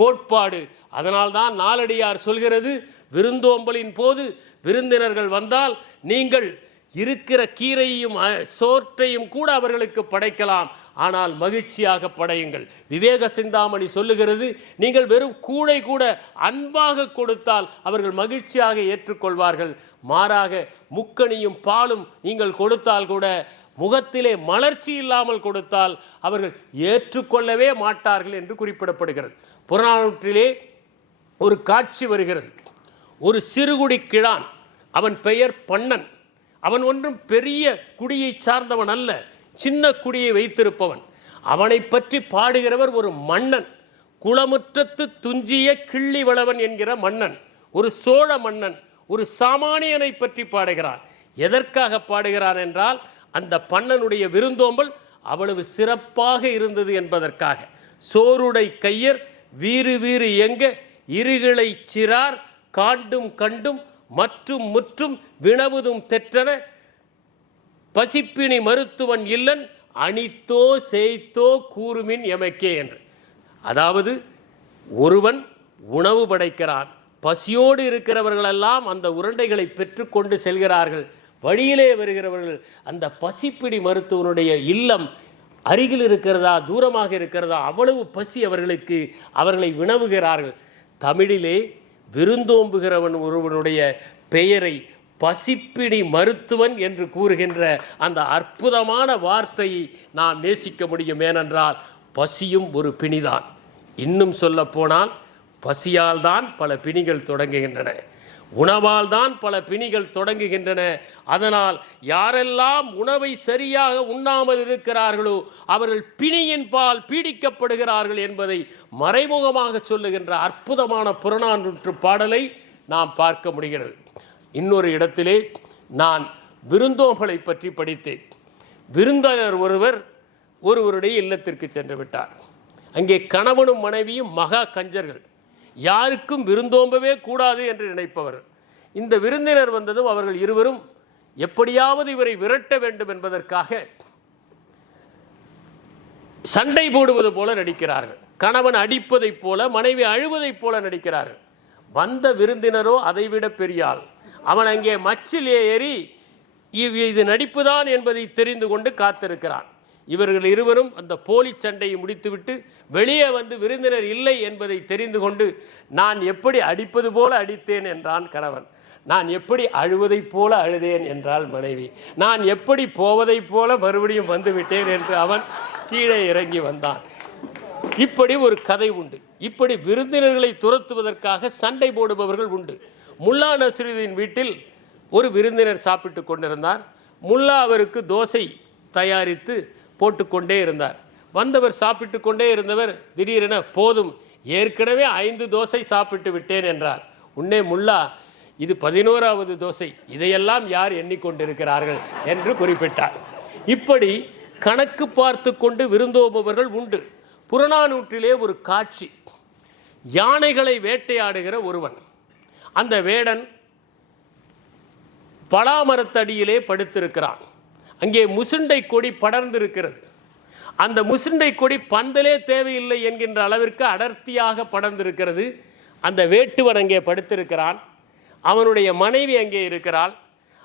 கோட்பாடு. அதனால்தான் நாலடியார் சொல்கிறது, விருந்தோம்பலின் போது விருந்தினர்கள் வந்தால் நீங்கள் இருக்கிற கீரையும் சோற்றையும் கூட அவர்களுக்கு படைக்கலாம், ஆனால் மகிழ்ச்சியாக படையுங்கள். விவேக சிந்தாமணி சொல்லுகிறது, நீங்கள் வெறும் கூடை கூட அன்பாக கொடுத்தால் அவர்கள் மகிழ்ச்சியாக ஏற்றுக்கொள்வார்கள். மாறாக முக்கணியும் பாலும் நீங்கள் கொடுத்தால் கூட முகத்திலே மலர்ச்சி இல்லாமல் கொடுத்தால் அவர்கள் ஏற்றுக்கொள்ளவே மாட்டார்கள் என்று குறிப்பிடப்படுகிறது. புறநானூற்றிலே ஒரு காட்சி வருகிறது. ஒரு சிறுகுடி கிழான், அவன் பெயர் பண்ணன். அவன் ஒன்றும் பெரிய குடியை சார்ந்தவன் அல்ல, சின்ன குடியை வைத்திருப்பவன். அவனை பற்றி பாடுகிறவர் ஒரு மன்னன், குளமுற்றத்து துஞ்சிய கிள்ளி வளவன் என்கிற மன்னன், ஒரு சோழ மன்னன். ஒரு சாமானியனை பற்றி பாடுகிறான். எதற்காக பாடுகிறான் என்றால் அந்த பண்ணனுடைய விருந்தோம்பல் அவ்வளவு சிறப்பாக இருந்தது என்பதற்காக. சோறுடை கையர் வீறு வீறு எங்க இருகிளை சிறார் காண்டும் கண்டும் மற்றும் முற்றும் வினவுதும் தெற்றன பசிப்பினி மருத்துவன் இல்லன் அணித்தோ செய்தோ கூறுமின் எமக்கே என்று. அதாவது ஒருவன் உணவு படைக்கிறான், பசியோடு இருக்கிறவர்களெல்லாம் அந்த உருண்டைகளை பெற்றுக்கொண்டு செல்கிறார்கள். வழியிலே வருகிறவர்கள் அந்த பசிப்பிடி மருத்துவனுடைய இல்லம் அருகில் இருக்கிறதா தூரமாக இருக்கிறதா அவ்வளவு பசி அவர்களுக்கு, அவர்களை வினவுகிறார்கள். தமிழிலே விருந்தோம்புகிறவன் ஒருவனுடைய பெயரை பசிப்பிடி மருத்துவன் என்று கூறுகின்ற அந்த அற்புதமான வார்த்தையை நாம் நேசிக்க முடியும். ஏனென்றால் பசியும் ஒரு பிணிதான். இன்னும் சொல்ல போனால் பசியால் தான் பல பிணிகள் தொடங்குகின்றன, உணவால் தான் பல பிணிகள் தொடங்குகின்றன. அதனால் யாரெல்லாம் உணவை சரியாக உண்ணாமல் இருக்கிறார்களோ அவர்கள் பிணியின் பால் பீடிக்கப்படுகிறார்கள் என்பதை மறைமுகமாக சொல்லுகின்ற அற்புதமான புறநானூற்று பாடலை நாம் பார்க்க முடிகிறது. இன்னொரு இடத்திலே நான் விருந்தோம்பலை பற்றி படித்தேன். விருந்தினர் ஒருவருடைய இல்லத்திற்கு சென்று விட்டார். அங்கே கணவனும் மனைவியும் மகா கஞ்சர்கள். யாருக்கும் விருந்தோம்பவே கூடாது என்று நினைப்பவர். இந்த விருந்தினர் வந்ததும் அவர்கள் இருவரும் எப்படியாவது இவரை விரட்ட வேண்டும் என்பதற்காக சண்டை போடுவது போல நடிக்கிறார்கள். கணவன் அடிப்பதைப் போல, மனைவி அழுவதைப் போல நடிக்கிறார்கள். வந்த விருந்தினரோ அதைவிட பெரியாள். அவன் அங்கே மச்சில் ஏறி இது நடிப்புதான் என்பதை தெரிந்து கொண்டு காத்திருக்கிறான். இவர்கள் இருவரும் அந்த போலி சண்டையை முடித்துவிட்டு வெளியே வந்து விருந்தினர் இல்லை என்பதை தெரிந்து கொண்டு, நான் எப்படி அடிப்பது போல அடித்தேன் என்றான் கணவன். நான் எப்படி அழுவதைப் போல அழுதேன் என்றாள் மனைவி. நான் எப்படி போவதைப் போல மறுபடியும் வந்துவிட்டேன் என்று அவன் கீழே இறங்கி வந்தான். இப்படி ஒரு கதை உண்டு. இப்படி விருந்தினர்களை துரத்துவதற்காக சண்டை போடுபவர்கள் உண்டு. முல்லா நஸ்ருதீன் வீட்டில் ஒரு விருந்தினர் சாப்பிட்டு கொண்டிருந்தார். முல்லா அவருக்கு தோசை தயாரித்து போட்டுக்கொண்டே இருந்தார். வந்தவர் சாப்பிட்டு கொண்டே இருந்தவர் திடீரென, போதும், ஏற்கனவே 5 தோசை சாப்பிட்டு விட்டேன் என்றார். உன்னே முல்லா, இது 11வது தோசை, இதையெல்லாம் யார் எண்ணிக்கொண்டிருக்கிறார்கள் என்று குறிப்பிட்டார். இப்படி கணக்கு பார்த்து கொண்டு விருந்தோம்பவர்கள் உண்டு. புறநானூற்றிலே ஒரு காட்சி. யானைகளை வேட்டையாடுகிற ஒருவன். அந்த வேடன் பலாமரத்தடியிலே படுத்திருக்கிறான். அங்கே முசுண்டை கொடி படர்ந்திருக்கிறது. அந்த முசுண்டை கொடி பந்தலே தேவையில்லை என்கின்ற அளவிற்கு அடர்த்தியாக படர்ந்திருக்கிறது. அந்த வேட்டுவன் அங்கே படுத்திருக்கிறான். அவனுடைய மனைவி அங்கே இருக்கிறாள்.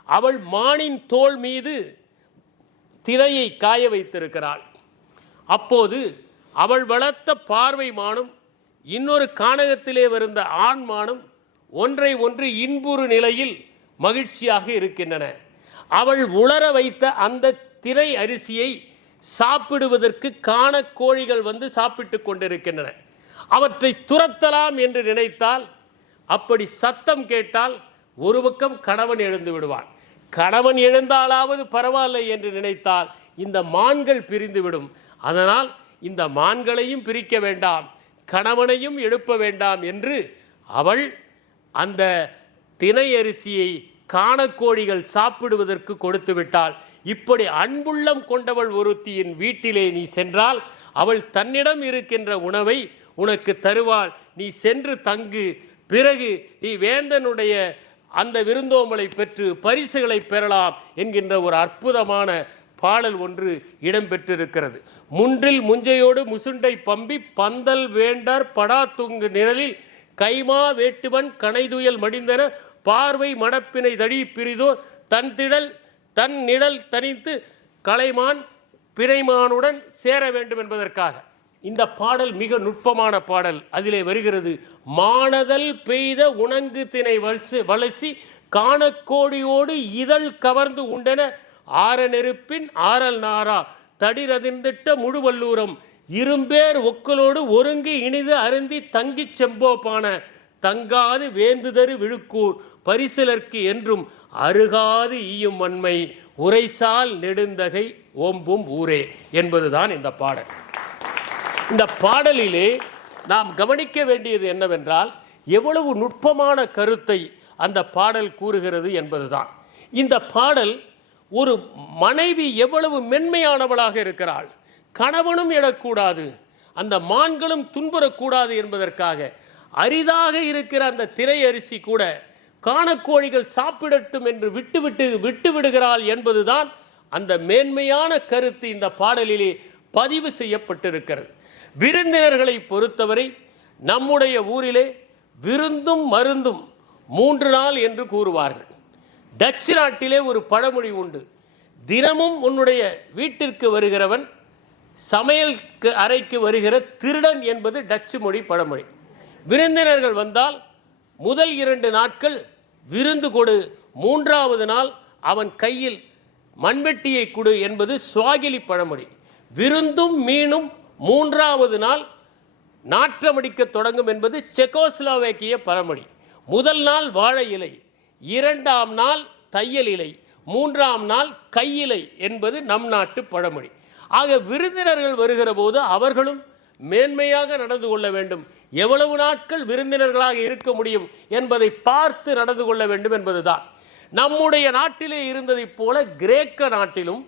அவள் மானின் தோள் மீது திரையை காய வைத்திருக்கிறாள். அப்போது அவள் வளர்த்த பார்வை மானும் இன்னொரு கானகத்திலே வருந்த ஆண் மானும் ஒன்றை ஒன்று இன்புறு நிலையில் மகிழ்ச்சியாக இருக்கின்றன. அவள் உலர வைத்த அந்த திரை அரிசியை சாப்பிடுவதற்கு காணக்கோழிகள் வந்து சாப்பிட்டு கொண்டிருக்கின்றன. அவற்றை துரத்தலாம் என்று நினைத்தால், அப்படி சத்தம் கேட்டால் ஒரு பக்கம் கணவன் எழுந்து விடுவான். கணவன் எழுந்தாலாவது பரவாயில்லை என்று நினைத்தால் இந்த மான்கள் பிரிந்துவிடும். அதனால் இந்த மான்களையும் பிரிக்க வேண்டாம், கணவனையும் எழுப்ப வேண்டாம் என்று அவள் அந்த தினை அரிசியை காணக்கோழிகள் சாப்பிடுவதற்கு கொடுத்து விட்டாள். இப்படி அன்புள்ளம் கொண்டவள் ஒருத்தியின் வீட்டிலே நீ சென்றால் அவள் தன்னிடம் இருக்கின்ற உணவை உனக்கு தருவாள். நீ சென்று தங்கு. பிறகு நீ வேந்தனுடைய அந்த விருந்தோம்பலை பெற்று பரிசுகளை பெறலாம் என்கின்ற ஒரு அற்புதமான பாடல் ஒன்று இடம்பெற்றிருக்கிறது. முன்றில் முஞ்சையோடு முசுண்டை பம்பி பந்தல் வேண்டார் படா துங்கு நிழலில் கைமா வேட்டுவன் கனைதுயல் மடிந்தன பார்வை மடப்பினை தடி பிரிதோர் தன் நிழல் தனித்து கலைமான் பிணைமானுடன் சேர வேண்டும் என்பதற்காக இந்த பாடல் மிக நுட்பமான பாடல். அதிலே வருகிறது, மானதல் பெய்த உணங்கு தினை வளசி காணக்கோடியோடு இதழ் கவர்ந்து உண்டென ஆர நெருப்பின் ஆரல் நாரா தடிரதிர்ந்திட்ட முழுவல்லூரம் இரும்பேர் ஒக்கலோடு ஒருங்கி இனிது அருந்தி தங்கி செம்போப்பான தங்காது வேந்துதரு விழுக்கூர் பரிசிலர்க்கு என்றும் அருகாது ஈயும் மண்மை உரைசால் நெடுந்தகை ஓம்பும் ஊரே என்பதுதான் இந்த பாடல். இந்த பாடலிலே நாம் கவனிக்க வேண்டியது என்னவென்றால், எவ்வளவு நுட்பமான கருத்தை அந்த பாடல் கூறுகிறது என்பதுதான். இந்த பாடல் ஒரு மனைவி எவ்வளவு மென்மையானவளாக இருக்கிறாள், கணவனும் எழக்கூடாது, அந்த மான்களும் துன்புறக்கூடாது என்பதற்காக அரிதாக இருக்கிற அந்த திரை அரிசி கூட காணக்கோழிகள் சாப்பிடட்டும் என்று விட்டு விடுகிறாள் என்பதுதான் அந்த மேன்மையான கருத்து இந்த பாடலிலே பதிவு செய்யப்பட்டிருக்கிறது. விருந்தினர்களை பொறுத்தவரை நம்முடைய ஊரிலே விருந்தும் மருந்தும் 3 நாள் என்று கூறுவார்கள். டச்சு நாட்டிலே ஒரு பழமொழி உண்டு, தினமும் உன்னுடைய வீட்டிற்கு வருகிறவன் சமையல் அறைக்கு வருகிற திருடன் என்பது டச்சு மொழி பழமொழி. விருந்தினர்கள் வந்தால் முதல் 2 நாட்கள் விருந்து கொடு, 3வது நாள் அவன் கையில் மண்வெட்டியை கொடு என்பது சுவாகிலி பழமொழி. விருந்தும் மீனும் 3வது நாள் நாற்றமடிக்க தொடங்கும் என்பது செக்கோஸ்லோவேக்கிய பழமொழி. முதல் நாள் வாழை இலை, 2ஆம் நாள் தையல் இலை, 3ஆம் நாள் கையிலை என்பது நம் நாட்டு பழமொழி. ஆக விருந்தினர்கள் வருகிற போது அவர்களும் மேன்மையாக நடந்து கொள்ள வேண்டும். எவ்வளவு நாட்கள் விருந்தினர்களாக இருக்க முடியும் என்பதை பார்த்து நடந்து கொள்ள வேண்டும் என்பதுதான். நம்முடைய நாட்டிலே இருந்ததைப் போல கிரேக்க நாட்டிலும்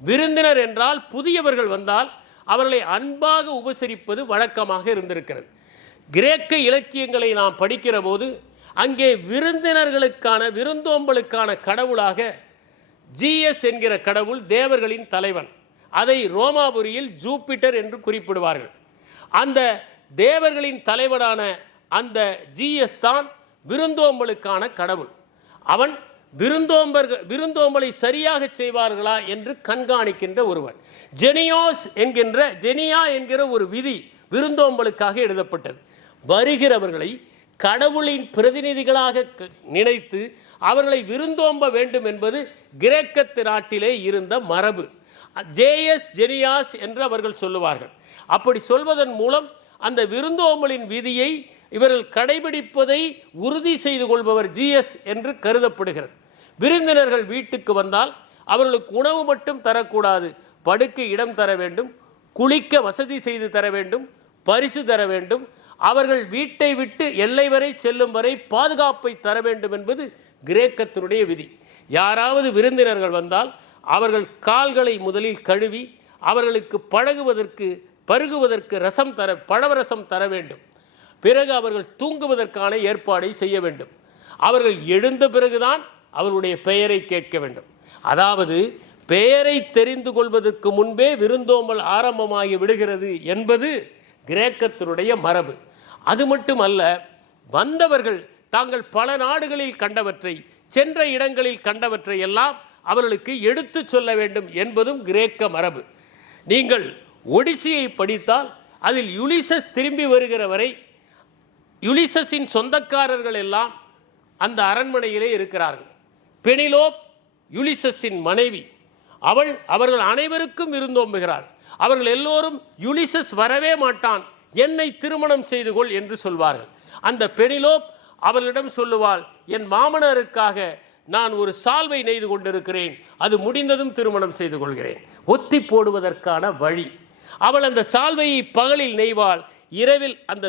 விருந்தினர் என்றால் புதியவர்கள் வந்தால் அவர்களை அன்பாக உபசரிப்பது வழக்கமாக இருந்திருக்கிறது. கிரேக்க இலக்கியங்களை நாம் படிக்கிற போது அங்கே விருந்தோம்பலுக்கான கடவுளாக ஜிஎஸ் என்கிற கடவுள் தேவர்களின் தலைவன். அதை ரோமாபுரியில் ஜூபிட்டர் என்று குறிப்பிடுவார்கள். அந்த தேவர்களின் தலைவனான அந்த ஜிஎஸ் தான் விருந்தோம்பலுக்கான கடவுள். அவன் விருந்தோம்பலை சரியாக செய்வார்களா என்று கண்காணிக்கின்ற ஒருவன். ஜெனியா என்கிற ஒரு விதி விருந்தோம்பலுக்காக எழுதப்பட்டது. வருகிறவர்களை கடவுளின் பிரதிநிதிகளாக நினைத்து அவர்களை விருந்தோம்ப வேண்டும் என்பது கிரேக்கத்து நாட்டிலே இருந்த மரபு. ஜெனியாஸ் என்று அவர்கள் சொல்லுவார்கள். அப்படி சொல்வதன் மூலம் அந்த விருந்தோம்பலின் விதியை இவர்கள் கடைபிடிப்பதை உறுதி செய்து கொள்பவர் ஜிஎஸ் என்று கருதப்படுகிறது. விருந்தினர்கள் வீட்டுக்கு வந்தால் அவர்களுக்கு உணவு மட்டும் தரக்கூடாது, படுக்க இடம் தர வேண்டும், குளிக்க வசதி செய்து தர வேண்டும், பரிசு தர வேண்டும், அவர்கள் வீட்டை விட்டு எல்லை வரை செல்லும் வரை பாதுகாப்பை தர வேண்டும் என்பது கிரேக்கத்தினுடைய விதி. யாராவது விருந்தினர்கள் வந்தால் அவர்கள் கால்களை முதலில் கழுவி அவர்களுக்கு பருகுவதற்கு பழவரசம் தர வேண்டும். பிறகு அவர்கள் தூங்குவதற்கான ஏற்பாடை செய்ய வேண்டும். அவர்கள் எழுந்த பிறகுதான் அவருடைய பெயரை கேட்க வேண்டும். அதாவது பெயரை தெரிந்து கொள்வதற்கு முன்பே விருந்தோம்பல் ஆரம்பமாகி விடுகிறது என்பது கிரேக்கத்தினுடைய மரபு. அது மட்டுமல்ல, வந்தவர்கள் தாங்கள் பல நாடுகளில் கண்டவற்றை, சென்ற இடங்களில் கண்டவற்றை எல்லாம் அவர்களுக்கு எடுத்து சொல்ல வேண்டும் என்பதும் கிரேக்க மரபு. நீங்கள் ஒடிசியை படித்தால் அதில் யுலிசஸ் திரும்பி வருகிற வரை யுலிசஸின் சொந்தக்காரர்கள் எல்லாம் அந்த அரண்மனையிலே இருக்கிறார்கள். பெனிலோப் யுலிசஸின் மனைவி, அவர்கள் அனைவருக்கும் விருந்தோம்புகிறாள். அவர்கள் எல்லோரும் யுலிசஸ் வரவே மாட்டான், என்னை திருமணம் செய்து கொள் என்று சொல்வார்கள். அந்த பெனிலோப் அவர்களிடம் சொல்லுவாள், என் மாமனருக்காக நான் ஒரு சால்வை நெய்து கொண்டிருக்கிறேன், அது முடிந்ததும் திருமணம் செய்து கொள்கிறேன். ஒத்தி போடுவதற்கான வழி. அவள் அந்த சால்வையை பகலில் நெய்வாள், இரவில் அந்த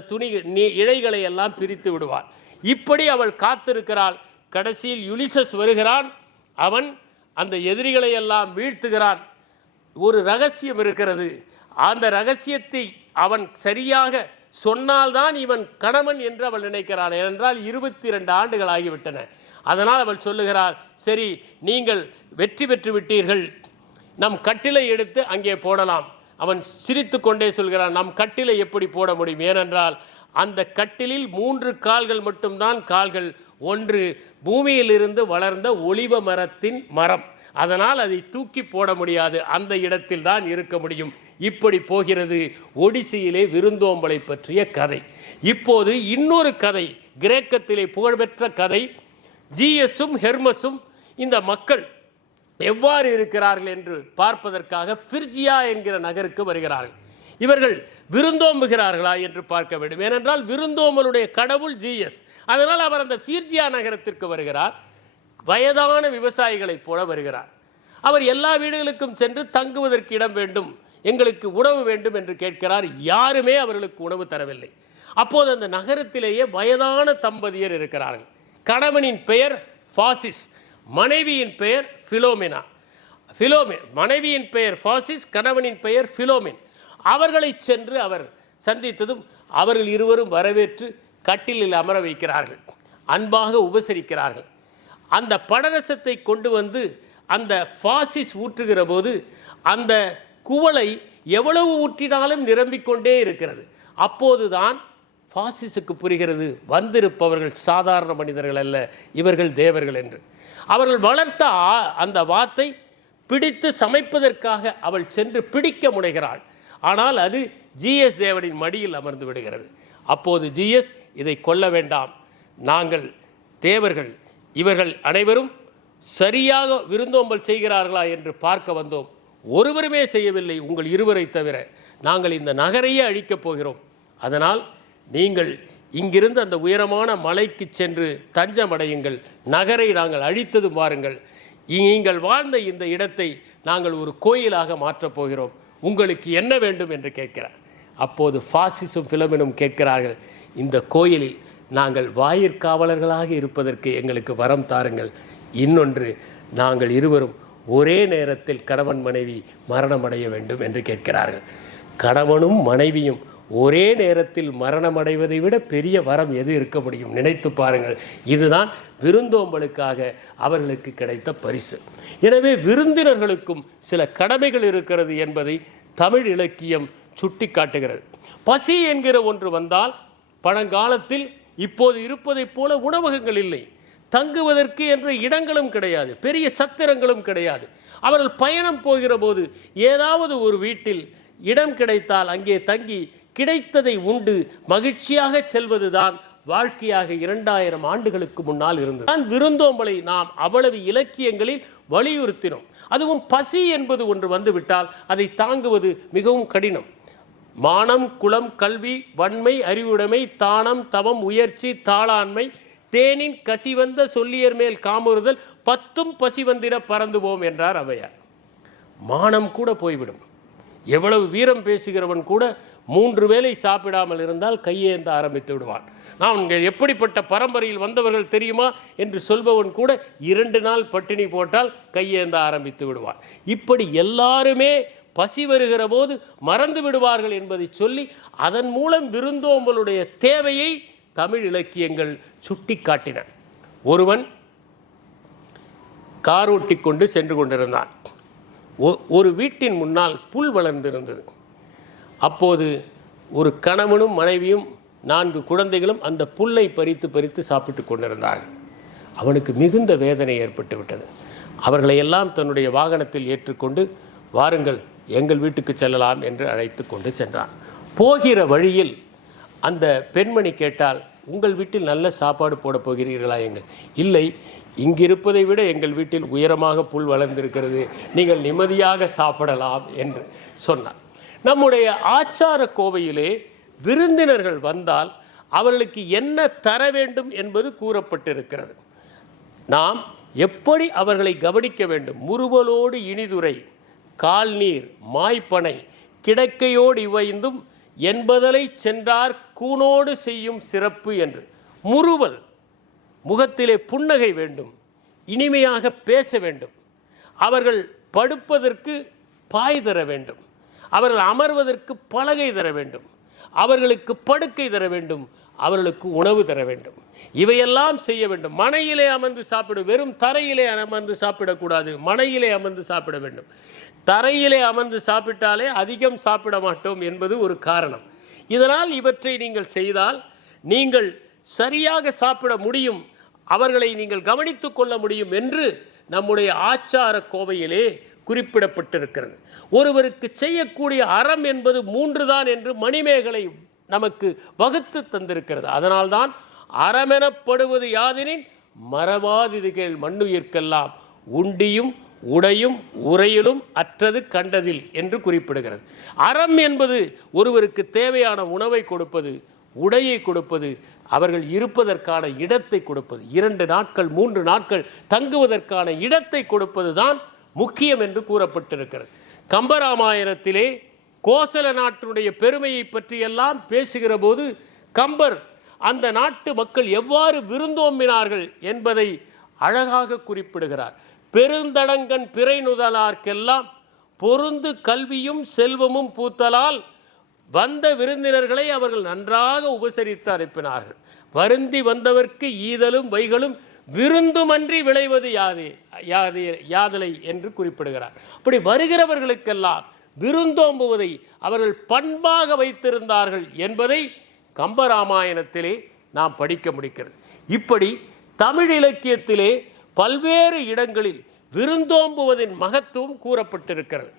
இழைகளை எல்லாம் பிரித்து விடுவாள். இப்படி அவள் காத்திருக்கிறாள். கடைசியில் யுலிசஸ் வருகிறான். அவன் அந்த எதிரிகளை எல்லாம் வீழ்த்துகிறான். ஒரு ரகசியம் இருக்கிறது. அந்த ரகசியத்தை அவன் சரியாக சொன்னால்தான் இவன் கணவன் என்று அவள் நினைக்கிறான். ஏனென்றால் 22 ஆண்டுகள் ஆகிவிட்டன. அதனால் அவள் சொல்லுகிறாள், சரி, நீங்கள் வெற்றி பெற்று விட்டீர்கள், நம் கட்டிலை எடுத்து அங்கே போடலாம். அவன் சிரித்து கொண்டே சொல்கிறான், நம் கட்டிலை எப்படி போட முடியும்? ஏனென்றால் அந்த கட்டிலில் 3 கால்கள் மட்டும்தான் கால்கள். ஒன்று பூமியிலிருந்து வளர்ந்த ஒலிவ மரத்தின் மரம், அதனால் அதை தூக்கி போட முடியாது, அந்த இடத்தில் தான் இருக்க முடியும். இப்படி போகிறது ஒடிசியிலே விருந்தோம்பலை பற்றிய கதை. இப்போது இன்னொரு கதை, கிரேக்கத்திலே புகழ்பெற்ற கதை. ஜிஎஸும் ஹெர்மஸும் இந்த மக்கள் எவ்வாறு இருக்கிறார்கள் என்று பார்ப்பதற்காக பிர்ஜியா என்கிற நகருக்கு வருகிறார்கள். இவர்கள் விருந்தோம்புகிறார்களா என்று பார்க்க வேண்டும். ஏனென்றால் விருந்தோம்பலுடைய கடவுள் ஜிஎஸ். அதனால் அவர் அந்த பிர்ஜியா நகரத்திற்கு வருகிறார். வயதான விவசாயிகளைப் போல வருகிறார். அவர் எல்லா வீடுகளுக்கும் சென்று தங்குவதற்கு இடம் வேண்டும், எங்களுக்கு உணவு வேண்டும் என்று கேட்கிறார். யாருமே அவர்களுக்கு உணவு தரவில்லை. அப்போது அந்த நகரத்திலேயே வயதான தம்பதியர் இருக்கிறார்கள். கணவனின் பெயர் ஃபாசிஸ், மனைவியின் பெயர் பிலோமினா. மனைவியின் பெயர் ஃபாசிஸ், கணவனின் பெயர் பிலோமின். அவர்களை சென்று அவர் சந்தித்ததும் அவர்கள் இருவரும் வரவேற்று கட்டிலில் அமர வைக்கிறார்கள், அன்பாக உபசரிக்கிறார்கள். அந்த படரசத்தை கொண்டு வந்து அந்த ஃபாசிஸ் ஊற்றுகிற போது அந்த குவளை எவ்வளவு ஊற்றினாலும் நிரம்பிக்கொண்டே இருக்கிறது. அப்போதுதான் ஃபாசிஸுக்கு புரிகிறது, வந்திருப்பவர்கள் சாதாரண மனிதர்கள் அல்ல, இவர்கள் தேவர்கள் என்று. அவர்கள் வளர்த்த அந்த வாத்தை பிடித்து சமைப்பதற்காக அவள் சென்று பிடிக்க முனைகிறாள். ஆனால் அது ஜிஎஸ் தேவனின் மடியில் அமர்ந்து விடுகிறது. அப்போது ஜிஎஸ், இதை கொல்ல வேண்டாம், நாங்கள் தேவர்கள், இவர்கள் அனைவரும் சரியாக விருந்தோம்பல் செய்கிறார்களா என்று பார்க்க வந்தோம். ஒருவருமே செய்யவில்லை, உங்கள் இருவரை தவிர. நாங்கள் இந்த நகரையே அழிக்கப் போகிறோம். அதனால் நீங்கள் இங்கிருந்து அந்த உயரமான மலைக்கு சென்று தஞ்சமடையுங்கள், நகரை நாங்கள் அழித்தது பாருங்கள், நீங்கள் வாழ்ந்த இந்த இடத்தை நாங்கள் ஒரு கோயிலாக மாற்றப் போகிறோம், உங்களுக்கு என்ன வேண்டும் என்று கேட்கிறார். அப்போது ஃபாசிஸும் பிலோமினும் கேட்கிறார்கள், இந்த கோயிலில் நாங்கள் வாயிற்காவலர்களாக இருப்பதற்கு எங்களுக்கு வரம் தாருங்கள். இன்னொன்று, நாங்கள் இருவரும் ஒரே நேரத்தில் கணவன் மனைவி மரணமடைய வேண்டும் என்று கேட்கிறார்கள். கணவனும் மனைவியும் ஒரே நேரத்தில் மரணம் அடைவதை விட பெரிய வரம் எது இருக்க முடியும்? நினைத்து பாருங்கள். இதுதான் விருந்தோம்பலுக்காக அவர்களுக்கு கிடைத்த பரிசு. எனவே விருந்தினர்களுக்கும் சில கடமைகள் இருக்கிறது என்பதை தமிழ் இலக்கியம் சுட்டி காட்டுகிறது. பசி என்கிற ஒன்று வந்தால் பழங்காலத்தில் இப்போது இருப்பதைப் போல உணவகங்கள் இல்லை, தங்குவதற்கு என்ற இடங்களும் கிடையாது, பெரிய சத்திரங்களும் கிடையாது. அவர்கள் பயணம் போகிற போது ஏதாவது ஒரு வீட்டில் இடம் கிடைத்தால் அங்கே தங்கி கிடைத்ததை உண்டு மகிழ்ச்சியாக செல்வதுதான் வாழ்க்கையாக 2000 ஆண்டுகளுக்கு முன்னால் இருந்தது. தான் விருந்தோம்பலை நாம் அவ்வளவு இலக்கியங்களில் வலியுறுத்தினோம். அதுவும் பசி என்பது ஒன்று வந்துவிட்டால் அதை தாங்குவது மிகவும் கடினம். மானம், குலம், கல்வி, வன்மை, அறிவுடைமை, தானம், தவம், உயர்ச்சி, தாளாண்மை, தேனின் கசிவந்த சொல்லியர் மேல் காமுறுதல் 10ம் பசிவந்திட பறந்துவோம் என்றார் ஔவையார். மானம் கூட போய்விடும். எவ்வளவு வீரம் பேசுகிறவன் கூட 3 வேளை சாப்பிடாமல் இருந்தால் கையேந்த ஆரம்பித்து விடுவான். நாம் எப்படிப்பட்ட பரம்பரையில் வந்தவர்கள் தெரியுமா என்று சொல்பவன் கூட 2 நாள் பட்டினி போட்டால் கையேந்த ஆரம்பித்து விடுவான். இப்படி எல்லாருமே பசி வருகிற போது மறந்து விடுவார்கள் என்பதை சொல்லி அதன் மூலம் விருந்தோம்பலுடைய தேவையை தமிழ் இலக்கியங்கள் சுட்டி காட்டின. ஒருவன் காரோட்டி கொண்டு சென்று கொண்டிருந்தான். ஒரு வீட்டின் முன்னால் புல் வளர்ந்திருந்தது. அப்போது ஒரு கணவனும் மனைவியும் 4 குழந்தைகளும் அந்த புல்லை பறித்து சாப்பிட்டு கொண்டிருந்தார்கள். அவனுக்கு மிகுந்த வேதனை ஏற்பட்டு விட்டது. அவர்களை எல்லாம் தன்னுடைய வாகனத்தில் ஏற்றுக்கொண்டு வாருங்கள் எங்கள் வீட்டுக்கு செல்லலாம் என்று அழைத்து கொண்டு சென்றான். போகிற வழியில் அந்த பெண்மணி கேட்டால், உங்கள் வீட்டில் நல்ல சாப்பாடு போட போகிறீர்களா? எங்கள் இல்லை, இங்கிருப்பதை விட எங்கள் வீட்டில் உயரமாக புல் வளர்ந்திருக்கிறது, நீங்கள் நிம்மதியாக சாப்பிடலாம் என்று சொன்னார். நம்முடைய ஆச்சார கோவையிலே விருந்தினர்கள் வந்தால் அவர்களுக்கு என்ன தர வேண்டும் என்பது கூறப்பட்டிருக்கிறது. நாம் எப்படி அவர்களை கவனிக்க வேண்டும்? முறுவலோடு இனிதுரை, கால்நீர், மாய்ப்பனை, கிடக்கையோடு இவைந்தும் என்பதலை சென்றார் கூனோடு செய்யும் சிறப்பு என்று. முறுவல், முகத்திலே புன்னகை வேண்டும், இனிமையாக பேச வேண்டும். அவர்கள் படுப்பதற்கு பாய் தர வேண்டும், அவர்கள் அமர்வதற்கு பலகை தர வேண்டும், அவர்களுக்கு படுக்கை தர வேண்டும், அவர்களுக்கு உணவு தர வேண்டும். இவையெல்லாம் செய்ய வேண்டும். மனையிலே அமர்ந்து சாப்பிட, வெறும் தரையிலே அமர்ந்து சாப்பிடக்கூடாது, மனையிலே அமர்ந்து சாப்பிட வேண்டும். தரையிலே அமர்ந்து சாப்பிட்டாலே அதிகம் சாப்பிட மாட்டோம் என்பது ஒரு காரணம். இதனால் இவற்றை நீங்கள் செய்தால் நீங்கள் சரியாக சாப்பிட முடியும், அவர்களை நீங்கள் கவனித்து கொள்ள முடியும் என்று நம்முடைய ஆச்சார கோவையிலே குறிப்பிடப்பட்டிருக்கிறது. ஒருவருக்கு செய்யக்கூடிய அறம் என்பது 3 தான் என்று மணிமேகலை நமக்கு வகுத்து தந்திருக்கிறது. அதனால்தான் அறமெனப்படுவது யாதெனின் மறவாதிகள் மண்ணுயிர்க்கெல்லாம் உண்டியும் உடையும் உரையிலும் அற்றது கண்டதில் என்று குறிப்பிடுகிறது. அறம் என்பது ஒருவருக்கு தேவையான உணவை கொடுப்பது, உடையை கொடுப்பது, அவர்கள் இருப்பதற்கான இடத்தை கொடுப்பது, 2 நாட்கள் 3 நாட்கள் தங்குவதற்கான இடத்தை கொடுப்பது தான் முக்கியம் என்று கூறப்பட்டிருக்கிறது. கம்பராமாயணத்திலே கோசல நாட்டினுடைய பெருமையை பற்றியெல்லாம் பேசுகிற போது கம்பர் அந்த நாட்டு மக்கள் எவ்வாறு விருந்தோம்பினார்கள் என்பதை அழகாக குறிப்பிடுகிறார். பெருந்தடங்கன் பிறை நுதலார்க்கெல்லாம் பொருந்து கல்வியும் செல்வமும் பூத்தலால் வந்த விருந்தினர்களை அவர்கள் நன்றாக உபசரித்து அனுப்பினார்கள். வருந்தி வந்தவர்க்கு ஈதலும் வைகளும் விருந்துமன்றி விளைவது யாதலை என்று குறிப்பிடுகிறார். அப்படி வருகிறவர்களுக்கெல்லாம் விருந்தோம்புவதை அவர்கள் பண்பாக வைத்திருந்தார்கள் என்பதை கம்பராமாயணத்திலே நாம் படிக்க முடிகிறது. இப்படி தமிழ் இலக்கியத்திலே பல்வேறு இடங்களில் விருந்தோம்புவதின் மகத்துவம் கூறப்பட்டிருக்கிறது.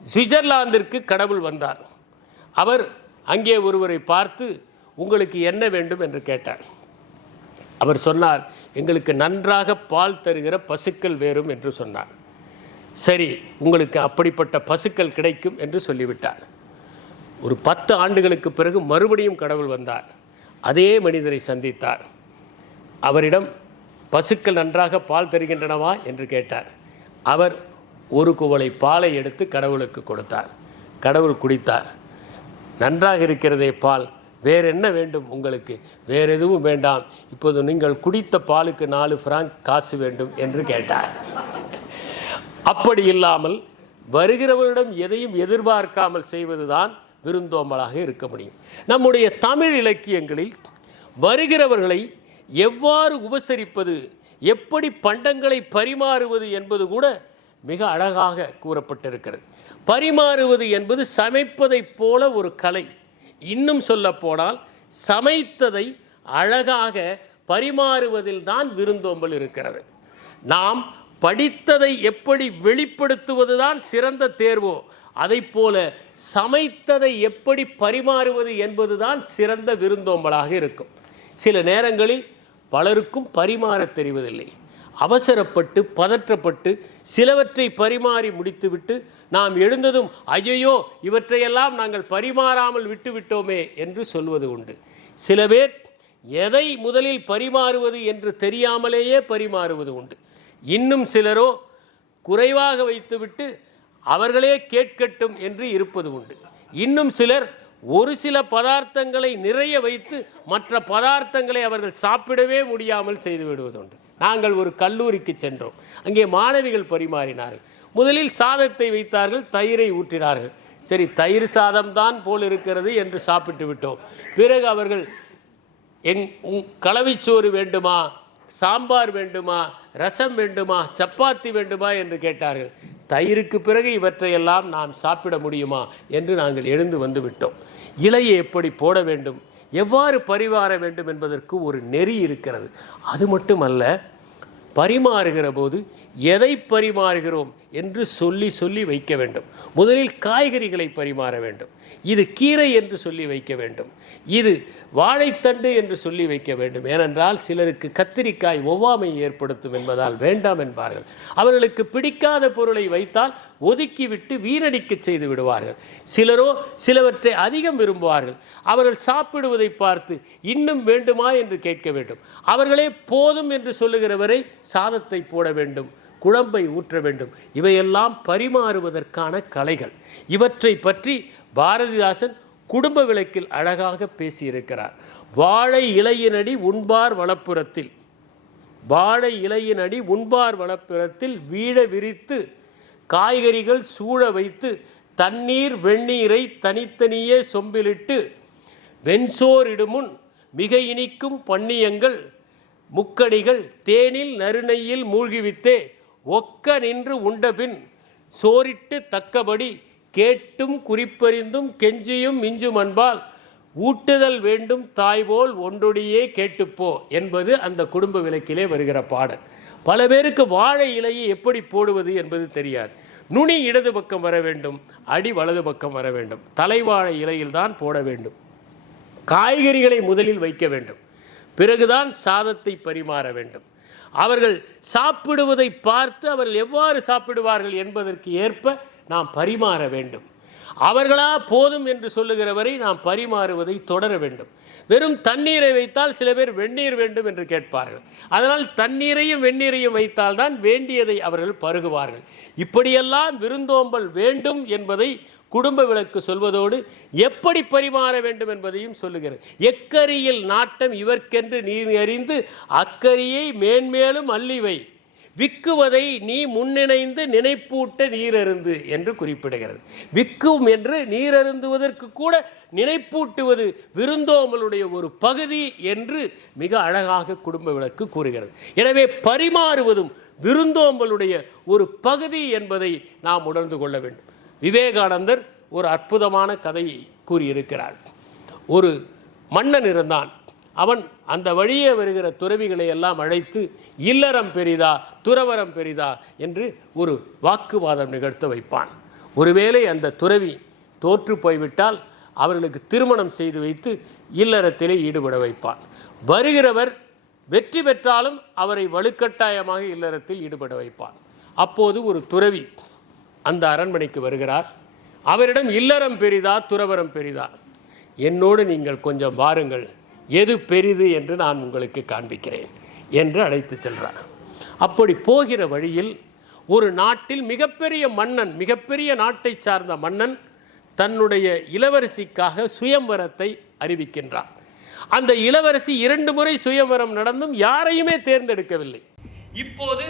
சுவிட்சர்லாந்திற்கு கடவுள் வந்தார். அவர் அங்கே ஒருவரை பார்த்து உங்களுக்கு என்ன வேண்டும் என்று கேட்டார். அவர் சொன்னார், எங்களுக்கு நன்றாக பால் தருகிற பசுக்கள் வேறும் என்று சொன்னார். சரி, உங்களுக்கு அப்படிப்பட்ட பசுக்கள் கிடைக்கும் என்று சொல்லிவிட்டார். ஒரு 10 ஆண்டுகளுக்கு பிறகு மறுபடியும் கடவுள் வந்தார். அதே மனிதரை சந்தித்தார். அவரிடம் பசுக்கள் நன்றாக பால் தருகின்றனவா என்று கேட்டார். அவர் ஒரு குவளை பாலை எடுத்து கடவுளுக்கு கொடுத்தார். கடவுள் குடித்தார். நன்றாக இருக்கிறதே பால், வேறு என்ன வேண்டும் உங்களுக்கு? வேறு எதுவும் வேண்டாம், இப்போது நீங்கள் குடித்த பாலுக்கு 4 பிராங்க் காசு வேண்டும் என்று கேட்டார். அப்படி இல்லாமல் வருகிறவரிடம் எதையும் எதிர்பார்க்காமல் செய்வதுதான் விருந்தோம்பலாக இருக்க முடியும். நம்முடைய தமிழ் இலக்கியங்களில் வருகிறவர்களை எவ்வாறு உபசரிப்பது, எப்படி பண்டங்களை பரிமாறுவது என்பது கூட மிக அழகாக கூறப்பட்டிருக்கிறது. பரிமாறுவது என்பது சமைப்பதைப் போல ஒரு கலை. இன்னும் சொல்ல போனால் சமைத்ததை அழகாக பரிமாறுவதில் தான் விருந்தோம்பல் இருக்கிறது. நாம் படித்ததை எப்படி வெளிப்படுத்துவதுதான் சிறந்த தேர்வோ, அதை போல சமைத்ததை எப்படி பரிமாறுவது என்பதுதான் சிறந்த விருந்தோம்பலாக இருக்கும். சில நேரங்களில் பலருக்கும் பரிமாற தெரிவதில்லை. அவசரப்பட்டு பதற்றப்பட்டு சிலவற்றை பரிமாறி முடித்துவிட்டு நாம் எழுந்ததும் ஐயோ இவற்றையெல்லாம் நாங்கள் பரிமாறாமல் விட்டுவிட்டோமே என்று சொல்வது உண்டு. சில பேர் எதை முதலில் பரிமாறுவது என்று தெரியாமலேயே பரிமாறுவது உண்டு. இன்னும் சிலரோ குறைவாக வைத்துவிட்டு அவர்களே கேட்கட்டும் என்று இருப்பது உண்டு. இன்னும் சிலர் ஒரு சில பதார்த்தங்களை நிறைய வைத்து மற்ற பதார்த்தங்களை அவர்கள் சாப்பிடவே முடியாமல் செய்து விடுவதுண்டு. நாங்கள் ஒரு கல்லூரிக்கு சென்றோம். அங்கே மாணவிகள் பரிமாறினார்கள். முதலில் சாதத்தை வைத்தார்கள், தயிரை ஊற்றினார்கள். சரி, தயிர் சாதம் தான் போல் இருக்கிறது என்று சாப்பிட்டு விட்டோம். பிறகு அவர்கள் கலவைச்சோறு வேண்டுமா, சாம்பார் வேண்டுமா, ரசம் வேண்டுமா, சப்பாத்தி வேண்டுமா என்று கேட்டார்கள். தயிருக்கு பிறகு இவற்றையெல்லாம் நாம் சாப்பிட முடியுமா என்று நாங்கள் எழுந்து வந்து விட்டோம். இலையை எப்படி போட வேண்டும், எவ்வாறு பரிமாற வேண்டும் என்பதற்கு ஒரு நெறி இருக்கிறது. அது மட்டுமல்ல, பரிமாறுகிற போது எதை பரிமாறுகிறோம் என்று சொல்லி சொல்லி வைக்க வேண்டும். முதலில் காய்கறிகளை பரிமாற வேண்டும். இது கீரை என்று சொல்லி வைக்க வேண்டும். இது வாழைத்தண்டு என்று சொல்லி வைக்க வேண்டும். ஏனென்றால் சிலருக்கு கத்திரிக்காய் ஒவ்வாமை ஏற்படுத்தும் என்பதால் வேண்டாம் என்பார்கள். அவர்களுக்கு பிடிக்காத பொருளை வைத்தால் ஒதுக்கிவிட்டு வீணடிக்க செய்து விடுவார்கள். சிலரோ சிலவற்றை அதிகம் விரும்புவார்கள். அவர்கள் சாப்பிடுவதை பார்த்து இன்னும் வேண்டுமா என்று கேட்க வேண்டும். அவர்களே போதும் என்று சொல்லுகிறவரை சாதத்தை போட வேண்டும், குழம்பை ஊற்ற வேண்டும். இவையெல்லாம் பரிமாறுவதற்கான கலைகள். இவற்றை பற்றி பாரதிதாசன் குடும்ப விளக்கில் அழகாக பேசியிருக்கிறார். வாழை இலையினடி உண்பார் வளப்புறத்தில், வாழை இலையினடி உண்பார் வளப்புறத்தில் வீழ விரித்து காய்கறிகள் சூழ வைத்து தண்ணீர் வெந்நீரை தனித்தனியே சொம்பிலிட்டு வெண்சோர் இடுமுன் மிக இனிக்கும் பன்னியங்கள் முக்கடிகள் தேனில் நறுநெய்யில் மூழ்கிவித்தே ஒக்க நின்று உண்டபின் சோரிட்டு தக்கபடி கேட்டும் குறிப்பறிந்தும் கெஞ்சியும் மிஞ்சும் அன்பால் ஊட்டுதல் வேண்டும் தாய்போல் ஒன்றொடியே கேட்டுப்போ என்பது அந்த குடும்ப விளக்கிலே வருகிற பாடல். பல பேருக்கு வாழை இலையை எப்படி போடுவது என்பது தெரியாது. நுனி இடது பக்கம் வர வேண்டும், அடி வலது பக்கம் வர வேண்டும். தலைவாழை இலையில் தான் போட வேண்டும். காய்கறிகளை முதலில் வைக்க வேண்டும், பிறகுதான் சாதத்தை பரிமாற வேண்டும். அவர்கள் சாப்பிடுவதை பார்த்து அவர்கள் எவ்வாறு சாப்பிடுவார்கள் என்பதற்கு ஏற்ப நாம் பரிமாற வேண்டும். அவர்களா போதும் என்று சொல்லுகிறவரை நாம் பரிமாறுவதை தொடர வேண்டும். வெறும் தண்ணீரை வைத்தால் சில பேர் வெந்நீர் வேண்டும் என்று கேட்பார்கள். அதனால் தண்ணீரையும் வெந்நீரையும் வைத்தால் தான் வேண்டியதை அவர்கள் பருகுவார்கள். இப்படியெல்லாம் விருந்தோம்பல் வேண்டும் என்பதை குடும்ப விளக்கு சொல்வதோடு எப்படி பரிமாற வேண்டும் என்பதையும் சொல்லுகிறது. எக்கரியில் நாட்டம் இவர்க்கென்று நீ அறிந்து அக்கரியை மேன்மேலும் அள்ளிவை விக்குவதை நீ முன்னிணைந்து நினைப்பூட்ட நீரருந்து என்று குறிப்பிடுகிறது. விக்கும் என்று நீரருந்துவதற்கு கூட நினைப்பூட்டுவது விருந்தோம்பலுடைய ஒரு பகுதி என்று மிக அழகாக குடும்ப விளக்கு கூறுகிறது. எனவே பரிமாறுவதும் விருந்தோம்பலுடைய ஒரு பகுதி என்பதை நாம் உணர்ந்து கொள்ள வேண்டும். விவேகானந்தர் ஒரு அற்புதமான கதையை கூறியிருக்கிறார். ஒரு மன்னன் இருந்தான். அவன் அந்த வழியே வருகிற துறவிகளை எல்லாம் அழைத்து இல்லறம் பெரிதா துறவரம் பெரிதா என்று ஒரு வாக்குவாதம் நிகழ்த்த வைப்பான். ஒருவேளை அந்த துறவி தோற்று போய்விட்டால் அவர்களுக்கு திருமணம் செய்து வைத்து இல்லறத்திலே ஈடுபட வைப்பான். வருகிறவர் வெற்றி பெற்றாலும் அவரை வலுக்கட்டாயமாக இல்லறத்தில் ஈடுபட வைப்பான். அப்போது ஒரு துறவி அந்த அரண்மனைக்கு வருகிறார். அவரிடம் இல்லறம் பெரிதா துறவரம் பெரிதா, என்னோடு நீங்கள் கொஞ்சம் வாருங்கள், எது பெரிது என்று நான் உங்களுக்கு காண்பிக்கிறேன் என்று அழைத்து செல்றார். அப்படி போகிற வழியில் ஒரு நாட்டில் மிகப்பெரிய மன்னன், மிகப்பெரிய நாட்டை சார்ந்த மன்னன் தன்னுடைய இளவரசிக்காக சுயம்வரத்தை அறிவிக்கின்றார். அந்த இளவரசி 2 முறை சுயம்வரம் நடந்தும் யாரையுமே தேர்ந்தெடுக்கவில்லை. இப்போது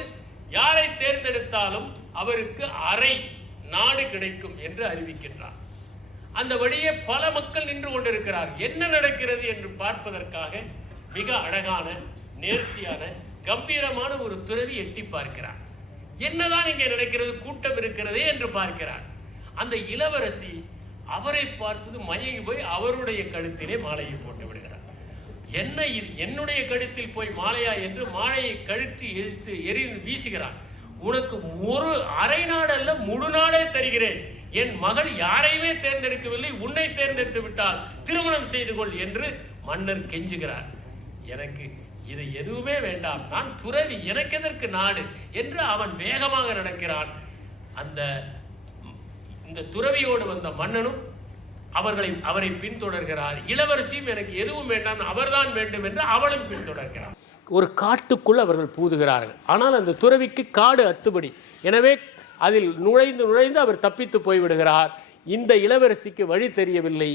யாரை தேர்ந்தெடுத்தாலும் அவருக்கு அரை நாடு கிடைக்கும் என்று அறிவிக்கின்றார். அந்த வழியே பல மக்கள் நின்று கொண்டிருக்கிறார். என்ன நடக்கிறது என்று பார்ப்பதற்காக மிக அழகான, நேர்த்தியான, கம்பீரமான ஒரு துறவி எட்டி பார்க்கிறார். என்னதான் இங்கே நடக்கிறது, கூட்டம் இருக்கிறதே என்று பார்க்கிறார். அந்த இளவரசி அவரை பார்த்தது மயங்கி போய் அவருடைய கழுத்திலே மாலையை போட்டு விடுகிறார். என்ன இது, என்னுடைய கழுத்தில் போய் மாலையா என்று மாலையை கழுத்தி இழுத்து எரிந்து வீசுகிறார். உனக்கு ஒரு அரை நாடு அல்ல, முழு நாடே தருகிறேன். என் மகள் யாரையுமே தேர்ந்தெடுக்கவில்லை, உன்னை தேர்ந்தெடுத்து விட்டால் திருமணம் செய்து கொள் என்று மன்னர் கெஞ்சுகிறார். எனக்கு இது எதுவுமே வேண்டாம், நான் துறவி, எனக்கு எதற்கு நாடு என்று அவன் வேகமாக நடக்கிறான். இந்த துறவியோடு வந்த மன்னனும் அவரை பின்தொடர்கிறார். இளவரசியும் எனக்கு எதுவும் வேண்டாம், அவர்தான் வேண்டும் என்று அவளும் பின்தொடர்கிறார். ஒரு காட்டுக்குள் அவர்கள் பூதுகிறார்கள். ஆனால் அந்த துறவிக்கு காடு அத்துபடி. எனவே அதில் நுழைந்து அவர் தப்பித்து போய்விடுகிறார். இந்த இளவரசிக்கு வழி தெரியவில்லை.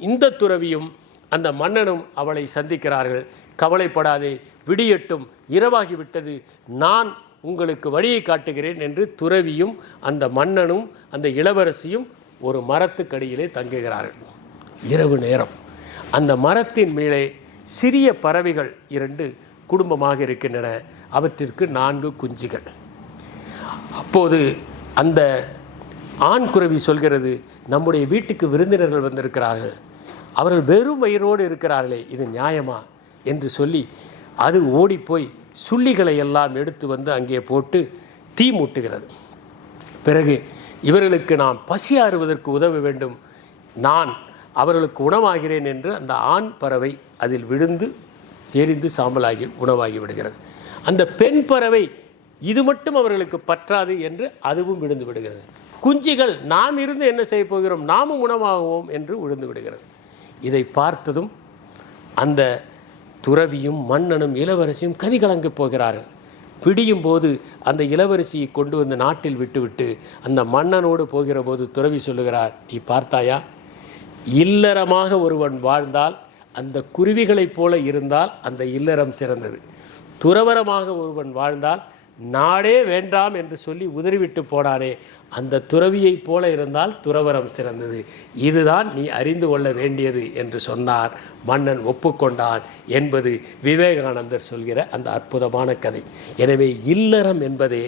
இந்த துறவியும் அந்த மன்னனும் அவளை சந்திக்கிறார்கள். கவலைப்படாதே, விடியட்டும், இரவாகிவிட்டது, நான் உங்களுக்கு வழியை காட்டுகிறேன் என்று துறவியும் அந்த மன்னனும் அந்த இளவரசியும் ஒரு மரத்துக்கடியிலே தங்குகிறார்கள். இரவு நேரம். அந்த மரத்தின் மேலே சிறிய பறவைகள் 2 குடும்பமாக இருக்கின்றன. அவற்றிற்கு 4 குஞ்சுகள். அப்போது அந்த ஆண் குருவி சொல்கிறது, நம்முடைய வீட்டுக்கு விருந்தினர்கள் வந்திருக்கிறார்கள், அவர்கள் வெறும் வயிறோடு இருக்கிறார்களே, இது நியாயமா என்று சொல்லி அது ஓடிப்போய் சுள்ளிகளை எல்லாம் எடுத்து வந்து அங்கே போட்டு தீ மூட்டுகிறது. பிறகு இவர்களுக்கு நாம் பசி ஆறுவதற்கு உதவ வேண்டும், நான் அவர்களுக்கு உணவாகிறேன் என்று அந்த ஆண் பறவை அதில் விழுந்து எரிந்து சாம்பலாகி உணவாகி விடுகிறது. அந்த பெண் பறவை இது மட்டும் அவர்களுக்கு பற்றாது என்று அதுவும் விழுந்து விடுகிறது. குஞ்சுகள் நாம் இருந்து என்ன செய்ய போகிறோம், நாமும் உணவாகுவோம் என்று விழுந்து விடுகிறது. இதை பார்த்ததும் அந்த துறவியும் மன்னனும் இளவரசியும் கதிகலங்கு போகிறார்கள். பிடியும் போது அந்த இளவரசியை கொண்டு வந்து நாட்டில் விட்டுவிட்டு அந்த மன்னனோடு போகிற போது துறவி சொல்லுகிறார், நீ பார்த்தாயா, இல்லறமாக ஒருவன் வாழ்ந்தால் அந்த குருவிகளைப் போல இருந்தால் அந்த இல்லறம் சிறந்தது, துறவரமாக ஒருவன் வாழ்ந்தால் நாடே வேண்டாம் என்று சொல்லி உதறிவிட்டு போனானே, அந்த துறவியைப் போல இருந்தால் துறவரம் சிறந்தது, இதுதான் நீ அறிந்து கொள்ள வேண்டியது என்று சொன்னார். மன்னன் ஒப்புக்கொண்டான் என்பது விவேகானந்தர் சொல்கிற அந்த அற்புதமான கதை. எனவே இல்லறம் என்பதே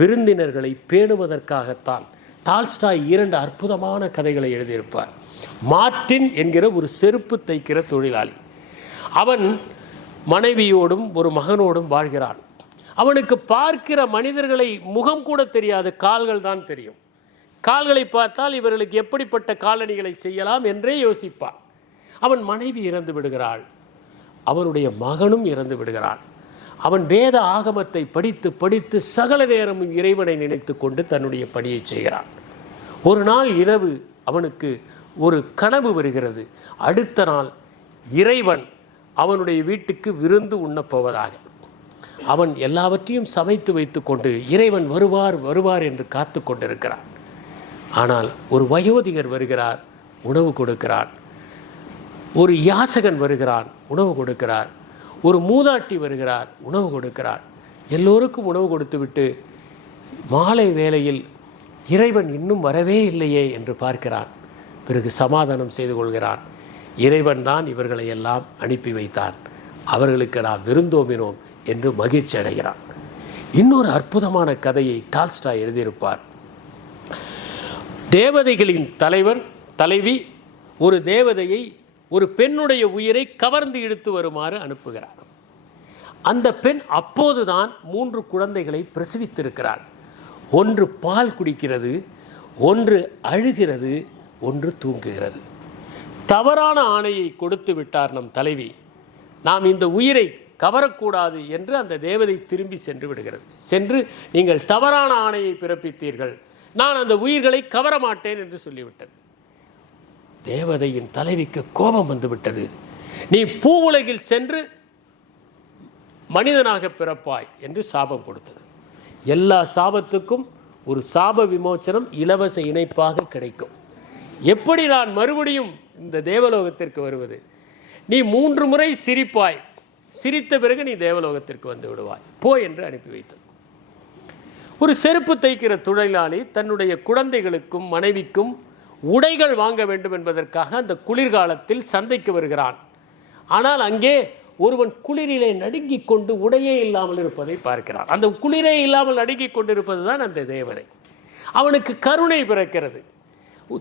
விருந்தினர்களை பேணுவதற்காகத்தான். டால்ஸ்டாய் 2 அற்புதமான கதைகளை எழுதியிருப்பார். மார்ட்டின் என்கிற ஒரு செருப்பு தைக்கிற தொழிலாளி, அவன் மனைவியோடும் ஒரு மகனோடும் வாழ்கிறான். அவனுக்கு பார்க்கிற மனிதர்களை முகம் கூட தெரியாது, கால்கள் தான் தெரியும். கால்களை பார்த்தால் இவர்களுக்கு எப்படிப்பட்ட காலணிகளை செய்யலாம் என்றே யோசிப்பான். அவன் மனைவி இறந்து விடுகிறாள், அவனுடைய மகனும் இறந்து விடுகிறான். அவன் வேத ஆகமத்தை படித்து படித்து சகல நேரமும் இறைவனை நினைத்து கொண்டு தன்னுடைய பணியை செய்கிறான். ஒரு நாள் இரவு அவனுக்கு ஒரு கனவு வருகிறது. அடுத்த நாள் இறைவன் அவனுடைய வீட்டுக்கு விருந்து உண்ணப்போவதாக. அவன் எல்லாவற்றையும் சமைத்து வைத்து கொண்டு இறைவன் வருவார் வருவார் என்று காத்து கொண்டிருக்கிறான். ஆனால் ஒரு வயோதிகர் வருகிறார், உணவு கொடுக்கிறான். ஒரு யாசகன் வருகிறான், உணவு கொடுக்கிறார். ஒரு மூதாட்டி வருகிறார், உணவு கொடுக்கிறார். எல்லோருக்கும் உணவு கொடுத்துவிட்டு மாலை வேளையில் இறைவன் இன்னும் வரவே இல்லையே என்று பார்க்கிறான். பிறகு சமாதானம் செய்து கொள்கிறான். இறைவன் தான் இவர்களை எல்லாம் அனுப்பி வைத்தான், அவர்களுக்கு நாம் விருந்தோம்பினோம் என்று மகிழ்ச்சி அடைகிறான். இன்னொரு அற்புதமான கதையை டால்ஸ்டாய் எழுதியிருப்பார். தேவதைகளின் தலைவி ஒரு தேவதையை ஒரு பெண்ணுடைய உயிரை கவர்ந்து இழுத்து வருமாறு அனுப்புகிறார். அந்த பெண் அப்போதுதான் 3 குழந்தைகளை பிரசவித்திருக்கிறார். ஒன்று பால் குடிக்கிறது, ஒன்று அழுகிறது, ஒன்று தூங்குகிறது. தவறான ஆணையை கொடுத்து விட்டார் நம் தலைவி. நாம் இந்த உயிரை கவரக்கூடாது என்று அந்த தேவதை திரும்பி சென்று விடுகிறது. சென்று நீங்கள் தவறான ஆணையை பிறப்பித்தீர்கள், நான் அந்த உயிர்களை கவர மாட்டேன் என்று சொல்லிவிட்டது. தேவதையின் தலைவிக்கு கோபம் வந்துவிட்டது. நீ பூ உலகில் சென்று மனிதனாக பிறப்பாய் என்று சாபம் கொடுத்தது. எல்லா சாபத்துக்கும் ஒரு சாப விமோச்சனம் இலவச இணைப்பாக கிடைக்கும். எப்படி நான் மறுபடியும் இந்த தேவலோகத்திற்கு வருவது? நீ 3 முறை சிரிப்பாய், சிரித்த பிறகு நீ தேவலோகத்திற்கு வந்து விடுவாய், போ என்று அனுப்பி வைத்தது. ஒரு செருப்பு தைக்கிற தொழிலாளி தன்னுடைய குழந்தைகளுக்கும் மனைவிக்கும் உடைகள் வாங்க வேண்டும் என்பதற்காக அந்த குளிர்காலத்தில் சந்தைக்கு வருகிறான். ஆனால் அங்கே ஒருவன் குளிரிலே நடுங்கிக் கொண்டு உடையே இல்லாமல் இருப்பதை பார்க்கிறான். அந்த குளிரே இல்லாமல் நடுங்கிக் கொண்டிருப்பது தான் அந்த தேவதை. அவனுக்கு கருணை பிறக்கிறது.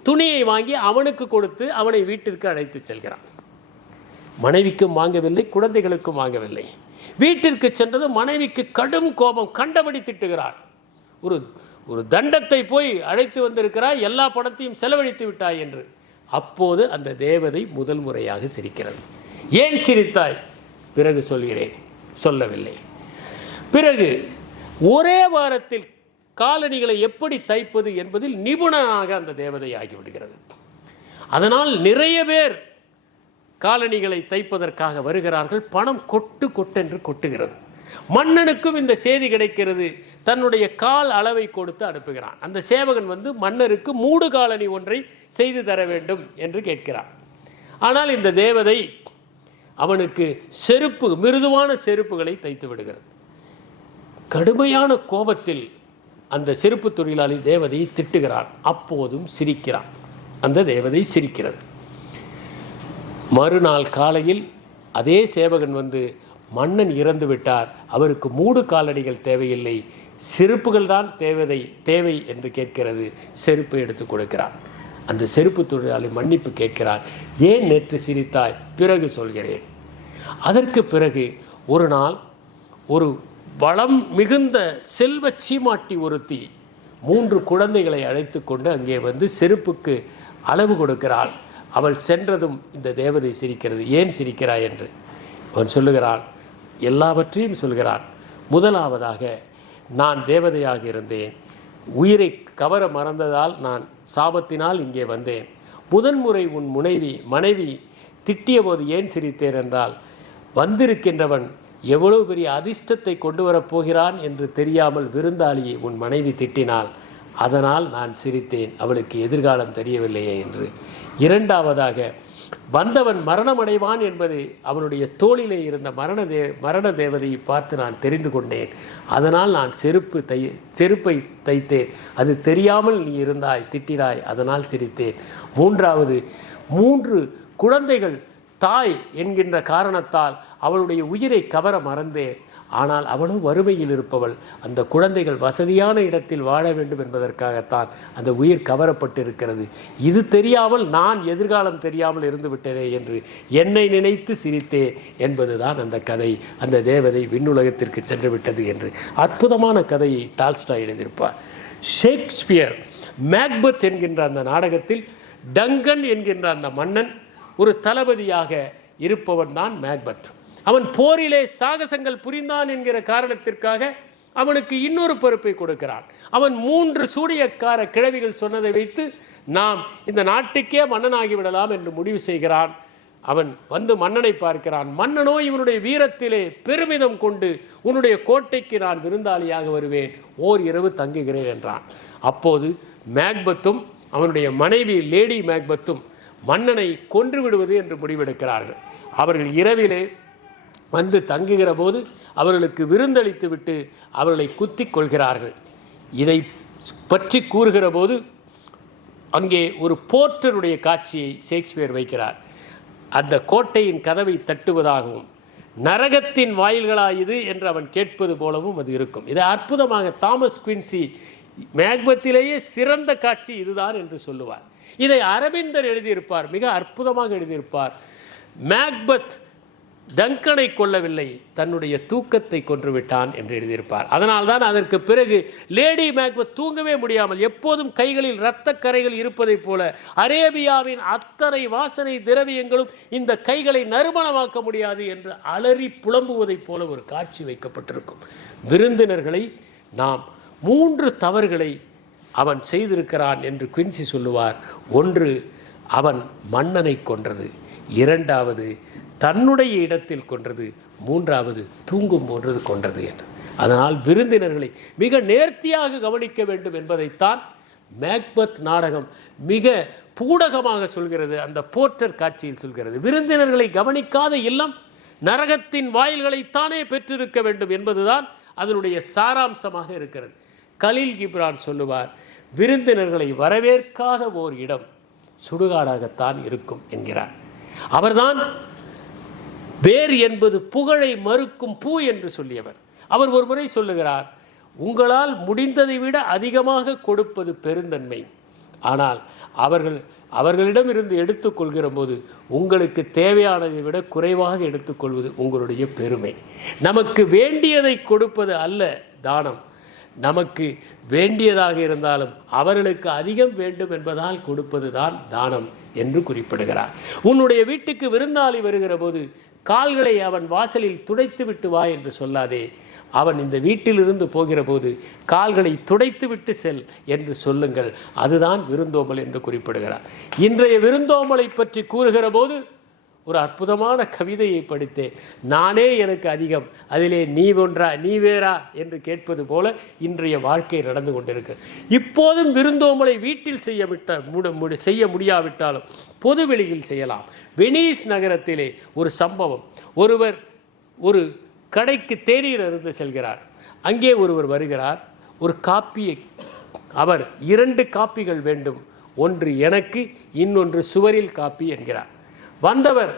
துணியை வாங்கி அவனுக்கு கொடுத்து அவனை வீட்டிற்கு அழைத்து செல்கிறான். மனைவிக்கும் வாங்கவில்லை, குழந்தைகளுக்கும் வாங்கவில்லை. வீட்டிற்கு சென்றது மனைவிக்கு கடும் கோபம், கண்டபடி திட்டுகிறார். ஒரு தண்டத்தை போய் அழைத்து வந்திருக்கிறாய், எல்லா பணத்தையும் செலவழித்து விட்டாய் என்று. அப்போது அந்த தேவதை முதல் முறையாக சிரிக்கிறது. ஏன் சிரித்தாய்? பிறகு சொல்கிறேன். சொல்லவில்லை. பிறகு ஒரே வாரத்தில் காலணிகளை எப்படி தைப்பது என்பதில் நிபுணனாக அந்த தேவதை ஆகிவிடுகிறது. அதனால் நிறைய பேர் காலணிகளை தைப்பதற்காக வருகிறார்கள். பணம் கொட்டு கொட்டென்று கொட்டுகிறது. மன்னனுக்கும் இந்த செய்தி கிடைக்கிறது. தன்னுடைய கால் அளவை கொடுத்து அனுப்புகிறான். அந்த சேவகன் வந்து மன்னருக்கு மூடு காலணி ஒன்றை செய்து தர வேண்டும் என்று கேட்கிறான். ஆனால் இந்த தேவதை அவனுக்கு மிருதுவான செருப்புகளை தைத்து விடுகிறது. கடுமையான கோபத்தில் அந்த செருப்பு தொழிலாளி தேவதையை திட்டுகிறான். அப்போதும் சிரிக்கிறான். அந்த தேவதை சிரிக்கிறது. மறுநாள் காலையில் அதே சேவகன் வந்து, மன்னன் இறந்து விட்டார், அவருக்கு மூடு காலணிகள் தேவையில்லை, செருப்புகள் தான் தேவை என்று கேட்கிறது. செருப்பை எடுத்து கொடுக்கிறான். அந்த செருப்பு தொழிலாளி மன்னிப்பு கேட்கிறான். ஏன் நேற்று சிரித்தாய்? பிறகு சொல்கிறேன். அதற்கு பிறகு ஒரு நாள் ஒரு வளம் மிகுந்த செல்வ சீமாட்டி ஒருத்தி 3 குழந்தைகளை அழைத்து கொண்டு அங்கே வந்து செருப்புக்கு அளவு கொடுக்கிறாள். அவள் சென்றதும் இந்த தேவதை சிரிக்கிறது. ஏன் சிரிக்கிறாய் என்று அவன் சொல்லுகிறான். எல்லாவற்றையும் சொல்கிறான். முதலாவதாக, நான் தேவதையாக இருந்தேன், உயிரை கவர மறந்ததால் நான் சாபத்தினால் இங்கே வந்தேன். முதன்முறை உன் மனைவி திட்டிய போது ஏன் சிரித்தேன் என்றால், வந்திருக்கின்றவன் எவ்வளவு பெரிய அதிர்ஷ்டத்தை கொண்டு வரப்போகிறான் என்று தெரியாமல் விருந்தாளியை உன் மனைவி திட்டினாள், அதனால் நான் சிரித்தேன், அவளுக்கு எதிர்காலம் தெரியவில்லையே என்று. இரண்டாவதாக, வந்தவன் மரணமடைவான் என்பது அவனுடைய தோளிலே இருந்த மரண தேவதையை பார்த்து நான் தெரிந்து கொண்டேன், அதனால் நான் செருப்பை தைத்தேன், அது தெரியாமல் நீ இருந்தாய், திட்டினாய், அதனால் சிரித்தேன். மூன்றாவது, 3 குழந்தைகள் தாய் என்கின்ற காரணத்தால் அவளுடைய உயிரை கவர மறந்தேன், ஆனால் அவளும் வறுமையில் இருப்பவள், அந்த குழந்தைகள் வசதியான இடத்தில் வாழ வேண்டும் என்பதற்காகத்தான் அந்த உயிர் கவரப்பட்டிருக்கிறது. இது தெரியாமல் நான் எதிர்காலம் தெரியாமல் இருந்து விட்டேனே என்று என்னை நினைத்து சிரித்தேன் என்பதுதான் அந்த கதை. அந்த தேவதை விண்ணுலகத்திற்கு சென்று விட்டது என்று அற்புதமான கதையை டால்ஸ்டாய் எழுதியிருப்பார். ஷேக்ஸ்பியர் மேக்பெத் என்கின்ற அந்த நாடகத்தில் டங்கன் என்கின்ற அந்த மன்னன் ஒரு தளபதியாக இருப்பவன் தான் மேக்பெத். அவன் போரிலே சாகசங்கள் புரிந்தான் என்கிற காரணத்திற்காக அவனுக்கு இன்னொரு பொறுப்பை கொடுக்கிறான். அவன் 3 சூடியக்கார கிழவிகள் சொன்னதை வைத்து நாம் இந்த நாட்டுக்கே மன்னனாகிவிடலாம் என்று முடிவு செய்கிறான். அவன் வந்து மன்னனை பார்க்கிறான். மன்னனோ இவனுடைய வீரத்திலே பெருமிதம் கொண்டு, உன்னுடைய கோட்டைக்கு நான் விருந்தாளியாக வருவேன், ஓர் இரவு தங்குகிறேன் என்றான். அப்போது மேக்பெத்தும் அவனுடைய மனைவி லேடி மேக்பெத்தும் மன்னனை கொன்று விடுவது என்று முடிவெடுக்கிறார்கள். அவர்கள் இரவிலே வந்து தங்குகிற போது அவர்களுக்கு விருந்தளித்து விட்டு அவர்களை குத்தி கொள்கிறார்கள். இதை பற்றி கூறுகிற போது அங்கே ஒரு போர்ட்டருடைய காட்சியை ஷேக்ஸ்பியர் வைக்கிறார். அந்த கோட்டையின் கதவை தட்டுவதாகவும், நரகத்தின் வாயில்களாயுது என்று அவன் கேட்பது போலவும் அது இருக்கும். இதை அற்புதமாக தாமஸ் குவின்சி மேக்பெத்திலேயே சிறந்த காட்சி இதுதான் என்று சொல்லுவார். இதை அரவிந்தர் எழுதியிருப்பார், மிக அற்புதமாக எழுதியிருப்பார். மேக்பெத் டங்கனை கொல்லவில்லை, தன்னுடைய தூக்கத்தை கொன்றுவிட்டான் என்று எழுதியிருப்பார். அதனால்தான் அதற்கு பிறகு லேடி மேக்பெத் தூங்கவே முடியாமல் எப்போதும் கைகளில் இரத்த கரைகள் இருப்பதைப் போல அரேபியாவின் அத்தனை வாசனை திரவியங்களும் இந்த கைகளை நறுமணமாக்க முடியாது என்று அலறி புலம்புவதைப் போல ஒரு காட்சி வைக்கப்பட்டிருக்கும். விருந்தினர்களை நாம் 3 தவறுகளை அவன் செய்திருக்கிறான் என்று குவின்சி சொல்லுவார். 1, அவன் மன்னனை கொன்றது. 2வது, தன்னுடைய இடத்தில் கொன்றது. 3வது, தூங்கும் போன்றது கொன்றது என்று. அதனால் விருந்தினர்களை மிக நேர்த்தியாக கவனிக்க வேண்டும் என்பதைத்தான் மேக்பெத் நாடகம் மிக பூடகமாக சொல்கிறது. அந்த போர்ட்டர் காட்சியில் சொல்கிறது, விருந்தினர்களை கவனிக்காத இல்லம் நரகத்தின் வாயில்களைத்தானே பெற்றிருக்க வேண்டும் என்பதுதான் அதனுடைய சாராம்சமாக இருக்கிறது. கலீல் கிப்ரான் சொல்லுவார், விருந்தினர்களை வரவேற்காத ஓர் இடம் சுடுகாடாகத்தான் இருக்கும் என்கிறார். அவர்தான் வேர் என்பது புகழை மறுக்கும் பூ என்று சொல்லியவர். அவர் ஒரு முறை சொல்லுகிறார், உங்களால் முடிந்ததை விட அதிகமாக கொடுப்பது பெருந்தன்மை, ஆனால் அவர்களிடம் இருந்து எடுத்துக்கொள்கிற போது உங்களுக்கு தேவையானதை விட குறைவாக எடுத்துக்கொள்வது உங்களுடைய பெருமை. நமக்கு வேண்டியதை கொடுப்பது அல்ல தானம், நமக்கு வேண்டியதாக இருந்தாலும் அவர்களுக்கு அதிகம் வேண்டும் என்பதால் கொடுப்பது தான் தானம் என்று குறிப்பிடுகிறார். உன்னுடைய வீட்டுக்கு விருந்தாளி வருகிற போது கால்களை அவன் வாசலில் துடைத்து விட்டு வா என்று சொல்லாதே, அவன் இந்த வீட்டிலிருந்து போகிற போது கால்களை துடைத்து விட்டு செல் என்று சொல்லுங்கள், அதுதான் விருந்தோம்பல் என்று குறிப்பிடுகிறார். இன்றைய விருந்தோம்பலை பற்றி கூறுகிற போது ஒரு அற்புதமான கவிதையை படித்தேன். நானே எனக்கு அதிகம், அதிலே நீ ஒன்றா நீ வேறா என்று கேட்பது போல இன்றைய வாழ்க்கை நடந்து கொண்டிருக்கு. இப்போதும் விருந்தோம்பலை வீட்டில் செய்ய முடியாவிட்டாலும் பொதுவெளியில் செய்யலாம். வெனிஸ் நகரத்திலே ஒரு சம்பவம். ஒருவர் ஒரு கடைக்கு தேநீர் அருந்து செல்கிறார். அங்கே ஒருவர் வருகிறார். ஒரு காப்பியை அவர் 2 காப்பிகள் வேண்டும், ஒன்று எனக்கு, இன்னொன்று சுவரில் காப்பி என்கிறார். வந்தவர்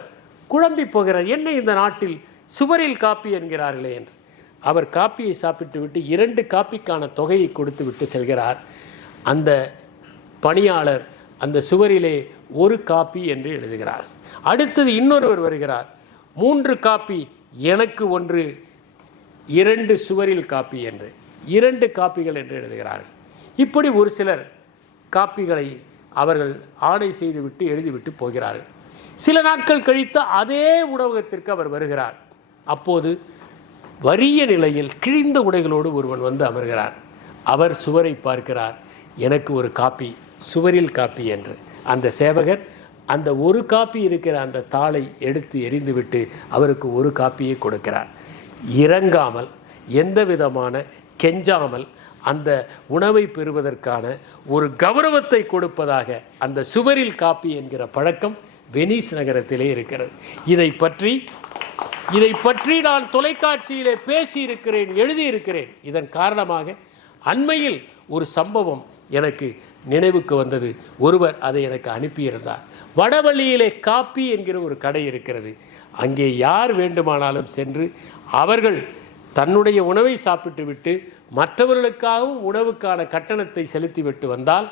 குழம்பி போகிறார், என்ன இந்த நாட்டில் சுவரில் காப்பி என்கிறார்களே என்று. அவர் காப்பியை சாப்பிட்டு விட்டு 2 காப்பிக்கான தொகையை கொடுத்து விட்டு செல்கிறார். அந்த பணியாளர் அந்த சுவரிலே 1 காப்பி என்று எழுதுகிறார். அடுத்தது இன்னொருவர் வருகிறார், 3 காப்பி எனக்கு 1, 2 சுவரில் காப்பி என்று 2 காப்பிகள் என்று எழுதுகிறார்கள். இப்படி ஒரு சிலர் காப்பிகளை அவர்கள் ஆணை செய்துவிட்டு எழுதிவிட்டு போகிறார்கள். சில நாட்கள் கழித்து அதே உணவகத்திற்கு அவர் வருகிறார். அப்போது வறிய நிலையில் கிழிந்த உடைகளோடு ஒருவன் வந்து அமர்கிறார். அவர் சுவரை பார்க்கிறார், எனக்கு 1 காப்பி சுவரில் காப்பி என்று. அந்த சேவகர் அந்த 1 காப்பி இருக்கிற அந்த தாளை எடுத்து எறிந்துவிட்டு அவருக்கு 1 காப்பியை கொடுக்கிறார். இறங்காமல், எந்த விதமான கெஞ்சாமல் அந்த உணவை பெறுவதற்கான ஒரு கௌரவத்தை கொடுப்பதாக அந்த சுவரில் காப்பி என்கிற பழக்கம் வெனிஸ் நகரத்திலே இருக்கிறது. இதை பற்றி நான் தொலைக்காட்சியிலே பேசியிருக்கிறேன், எழுதியிருக்கிறேன். இதன் காரணமாக அண்மையில் ஒரு சம்பவம் எனக்கு நினைவுக்கு வந்தது. ஒருவர் அதை எனக்கு அனுப்பியிருந்தார். வடவள்ளியிலே காப்பி என்கிற ஒரு கடை இருக்கிறது. அங்கே யார் வேண்டுமானாலும் சென்று அவர்கள் தன்னுடைய உணவை சாப்பிட்டு விட்டு மற்றவர்களுக்காகவும் உணவுக்கான கட்டணத்தை செலுத்திவிட்டு வந்தால்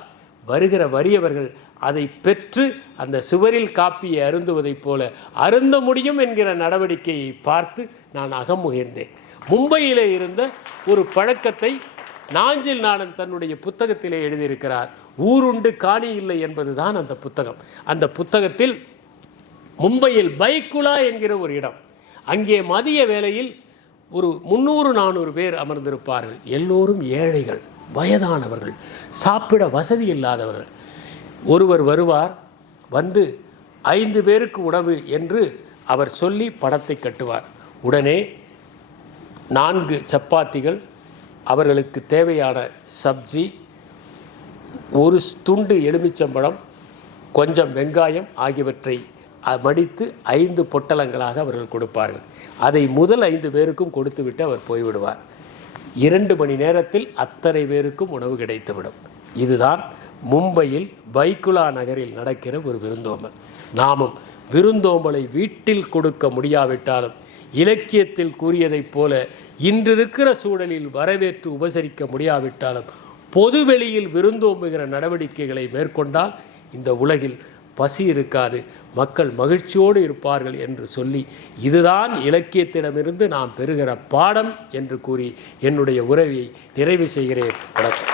வருகிற வறியவர்கள் அதை பெற்று அந்த சுவரில் காப்பியை அருந்துவதைப் போல அருந்த முடியும் என்கிற நடவடிக்கையை பார்த்து நான் அகமுகிர்ந்தேன். மும்பையிலே இருந்த ஒரு பழக்கத்தை நாஞ்சில் நாடன் தன்னுடைய புத்தகத்திலே எழுதியிருக்கிறார். ஊருண்டு காணி இல்லை என்பதுதான் அந்த புத்தகம். அந்த புத்தகத்தில் மும்பையில் பைக்குலா என்கிற ஒரு இடம், அங்கே மதிய வேளையில் ஒரு 300-400 பேர் அமர்ந்திருப்பார்கள். எல்லோரும் ஏழைகள், வயதானவர்கள், சாப்பிட வசதி இல்லாதவர்கள். ஒருவர் வருவார், வந்து 5 பேருக்கு உணவு என்று அவர் சொல்லி படத்தை கட்டுவார். உடனே 4 சப்பாத்திகள், அவர்களுக்கு தேவையான சப்ஜி, 1 துண்டு எலுமிச்சம்பழம், கொஞ்சம் வெங்காயம் ஆகியவற்றை மடித்து 5 பொட்டலங்களாக அவர்கள் கொடுப்பார்கள். அதை முதல் 5 பேருக்கும் கொடுத்துவிட்டு அவர் போய்விடுவார். 2 மணி நேரத்தில் அத்தனை பேருக்கும் உணவு கிடைத்துவிடும். இதுதான் மும்பையில் பைக்குலா நகரில் நடக்கிற ஒரு விருந்தோம்பல். நாமும் விருந்தோம்பலை வீட்டில் கொடுக்க முடியாவிட்டாலும் இலக்கியத்தில் கூறியதைப் போல இன்றிருக்கிற சூழலில் வரவேற்று உபசரிக்க முடியாவிட்டாலும் பொதுவெளியில் விருந்தோம்புகிற நடவடிக்கைகளை மேற்கொண்டால் இந்த உலகில் பசி இருக்காது, மக்கள் மகிழ்ச்சியோடு இருப்பார்கள் என்று சொல்லி, இதுதான் இலக்கியத்திடமிருந்து நாம் பெறுகிற பாடம் என்று கூறி என்னுடைய உரையை நிறைவு செய்கிறேன். வணக்கம்.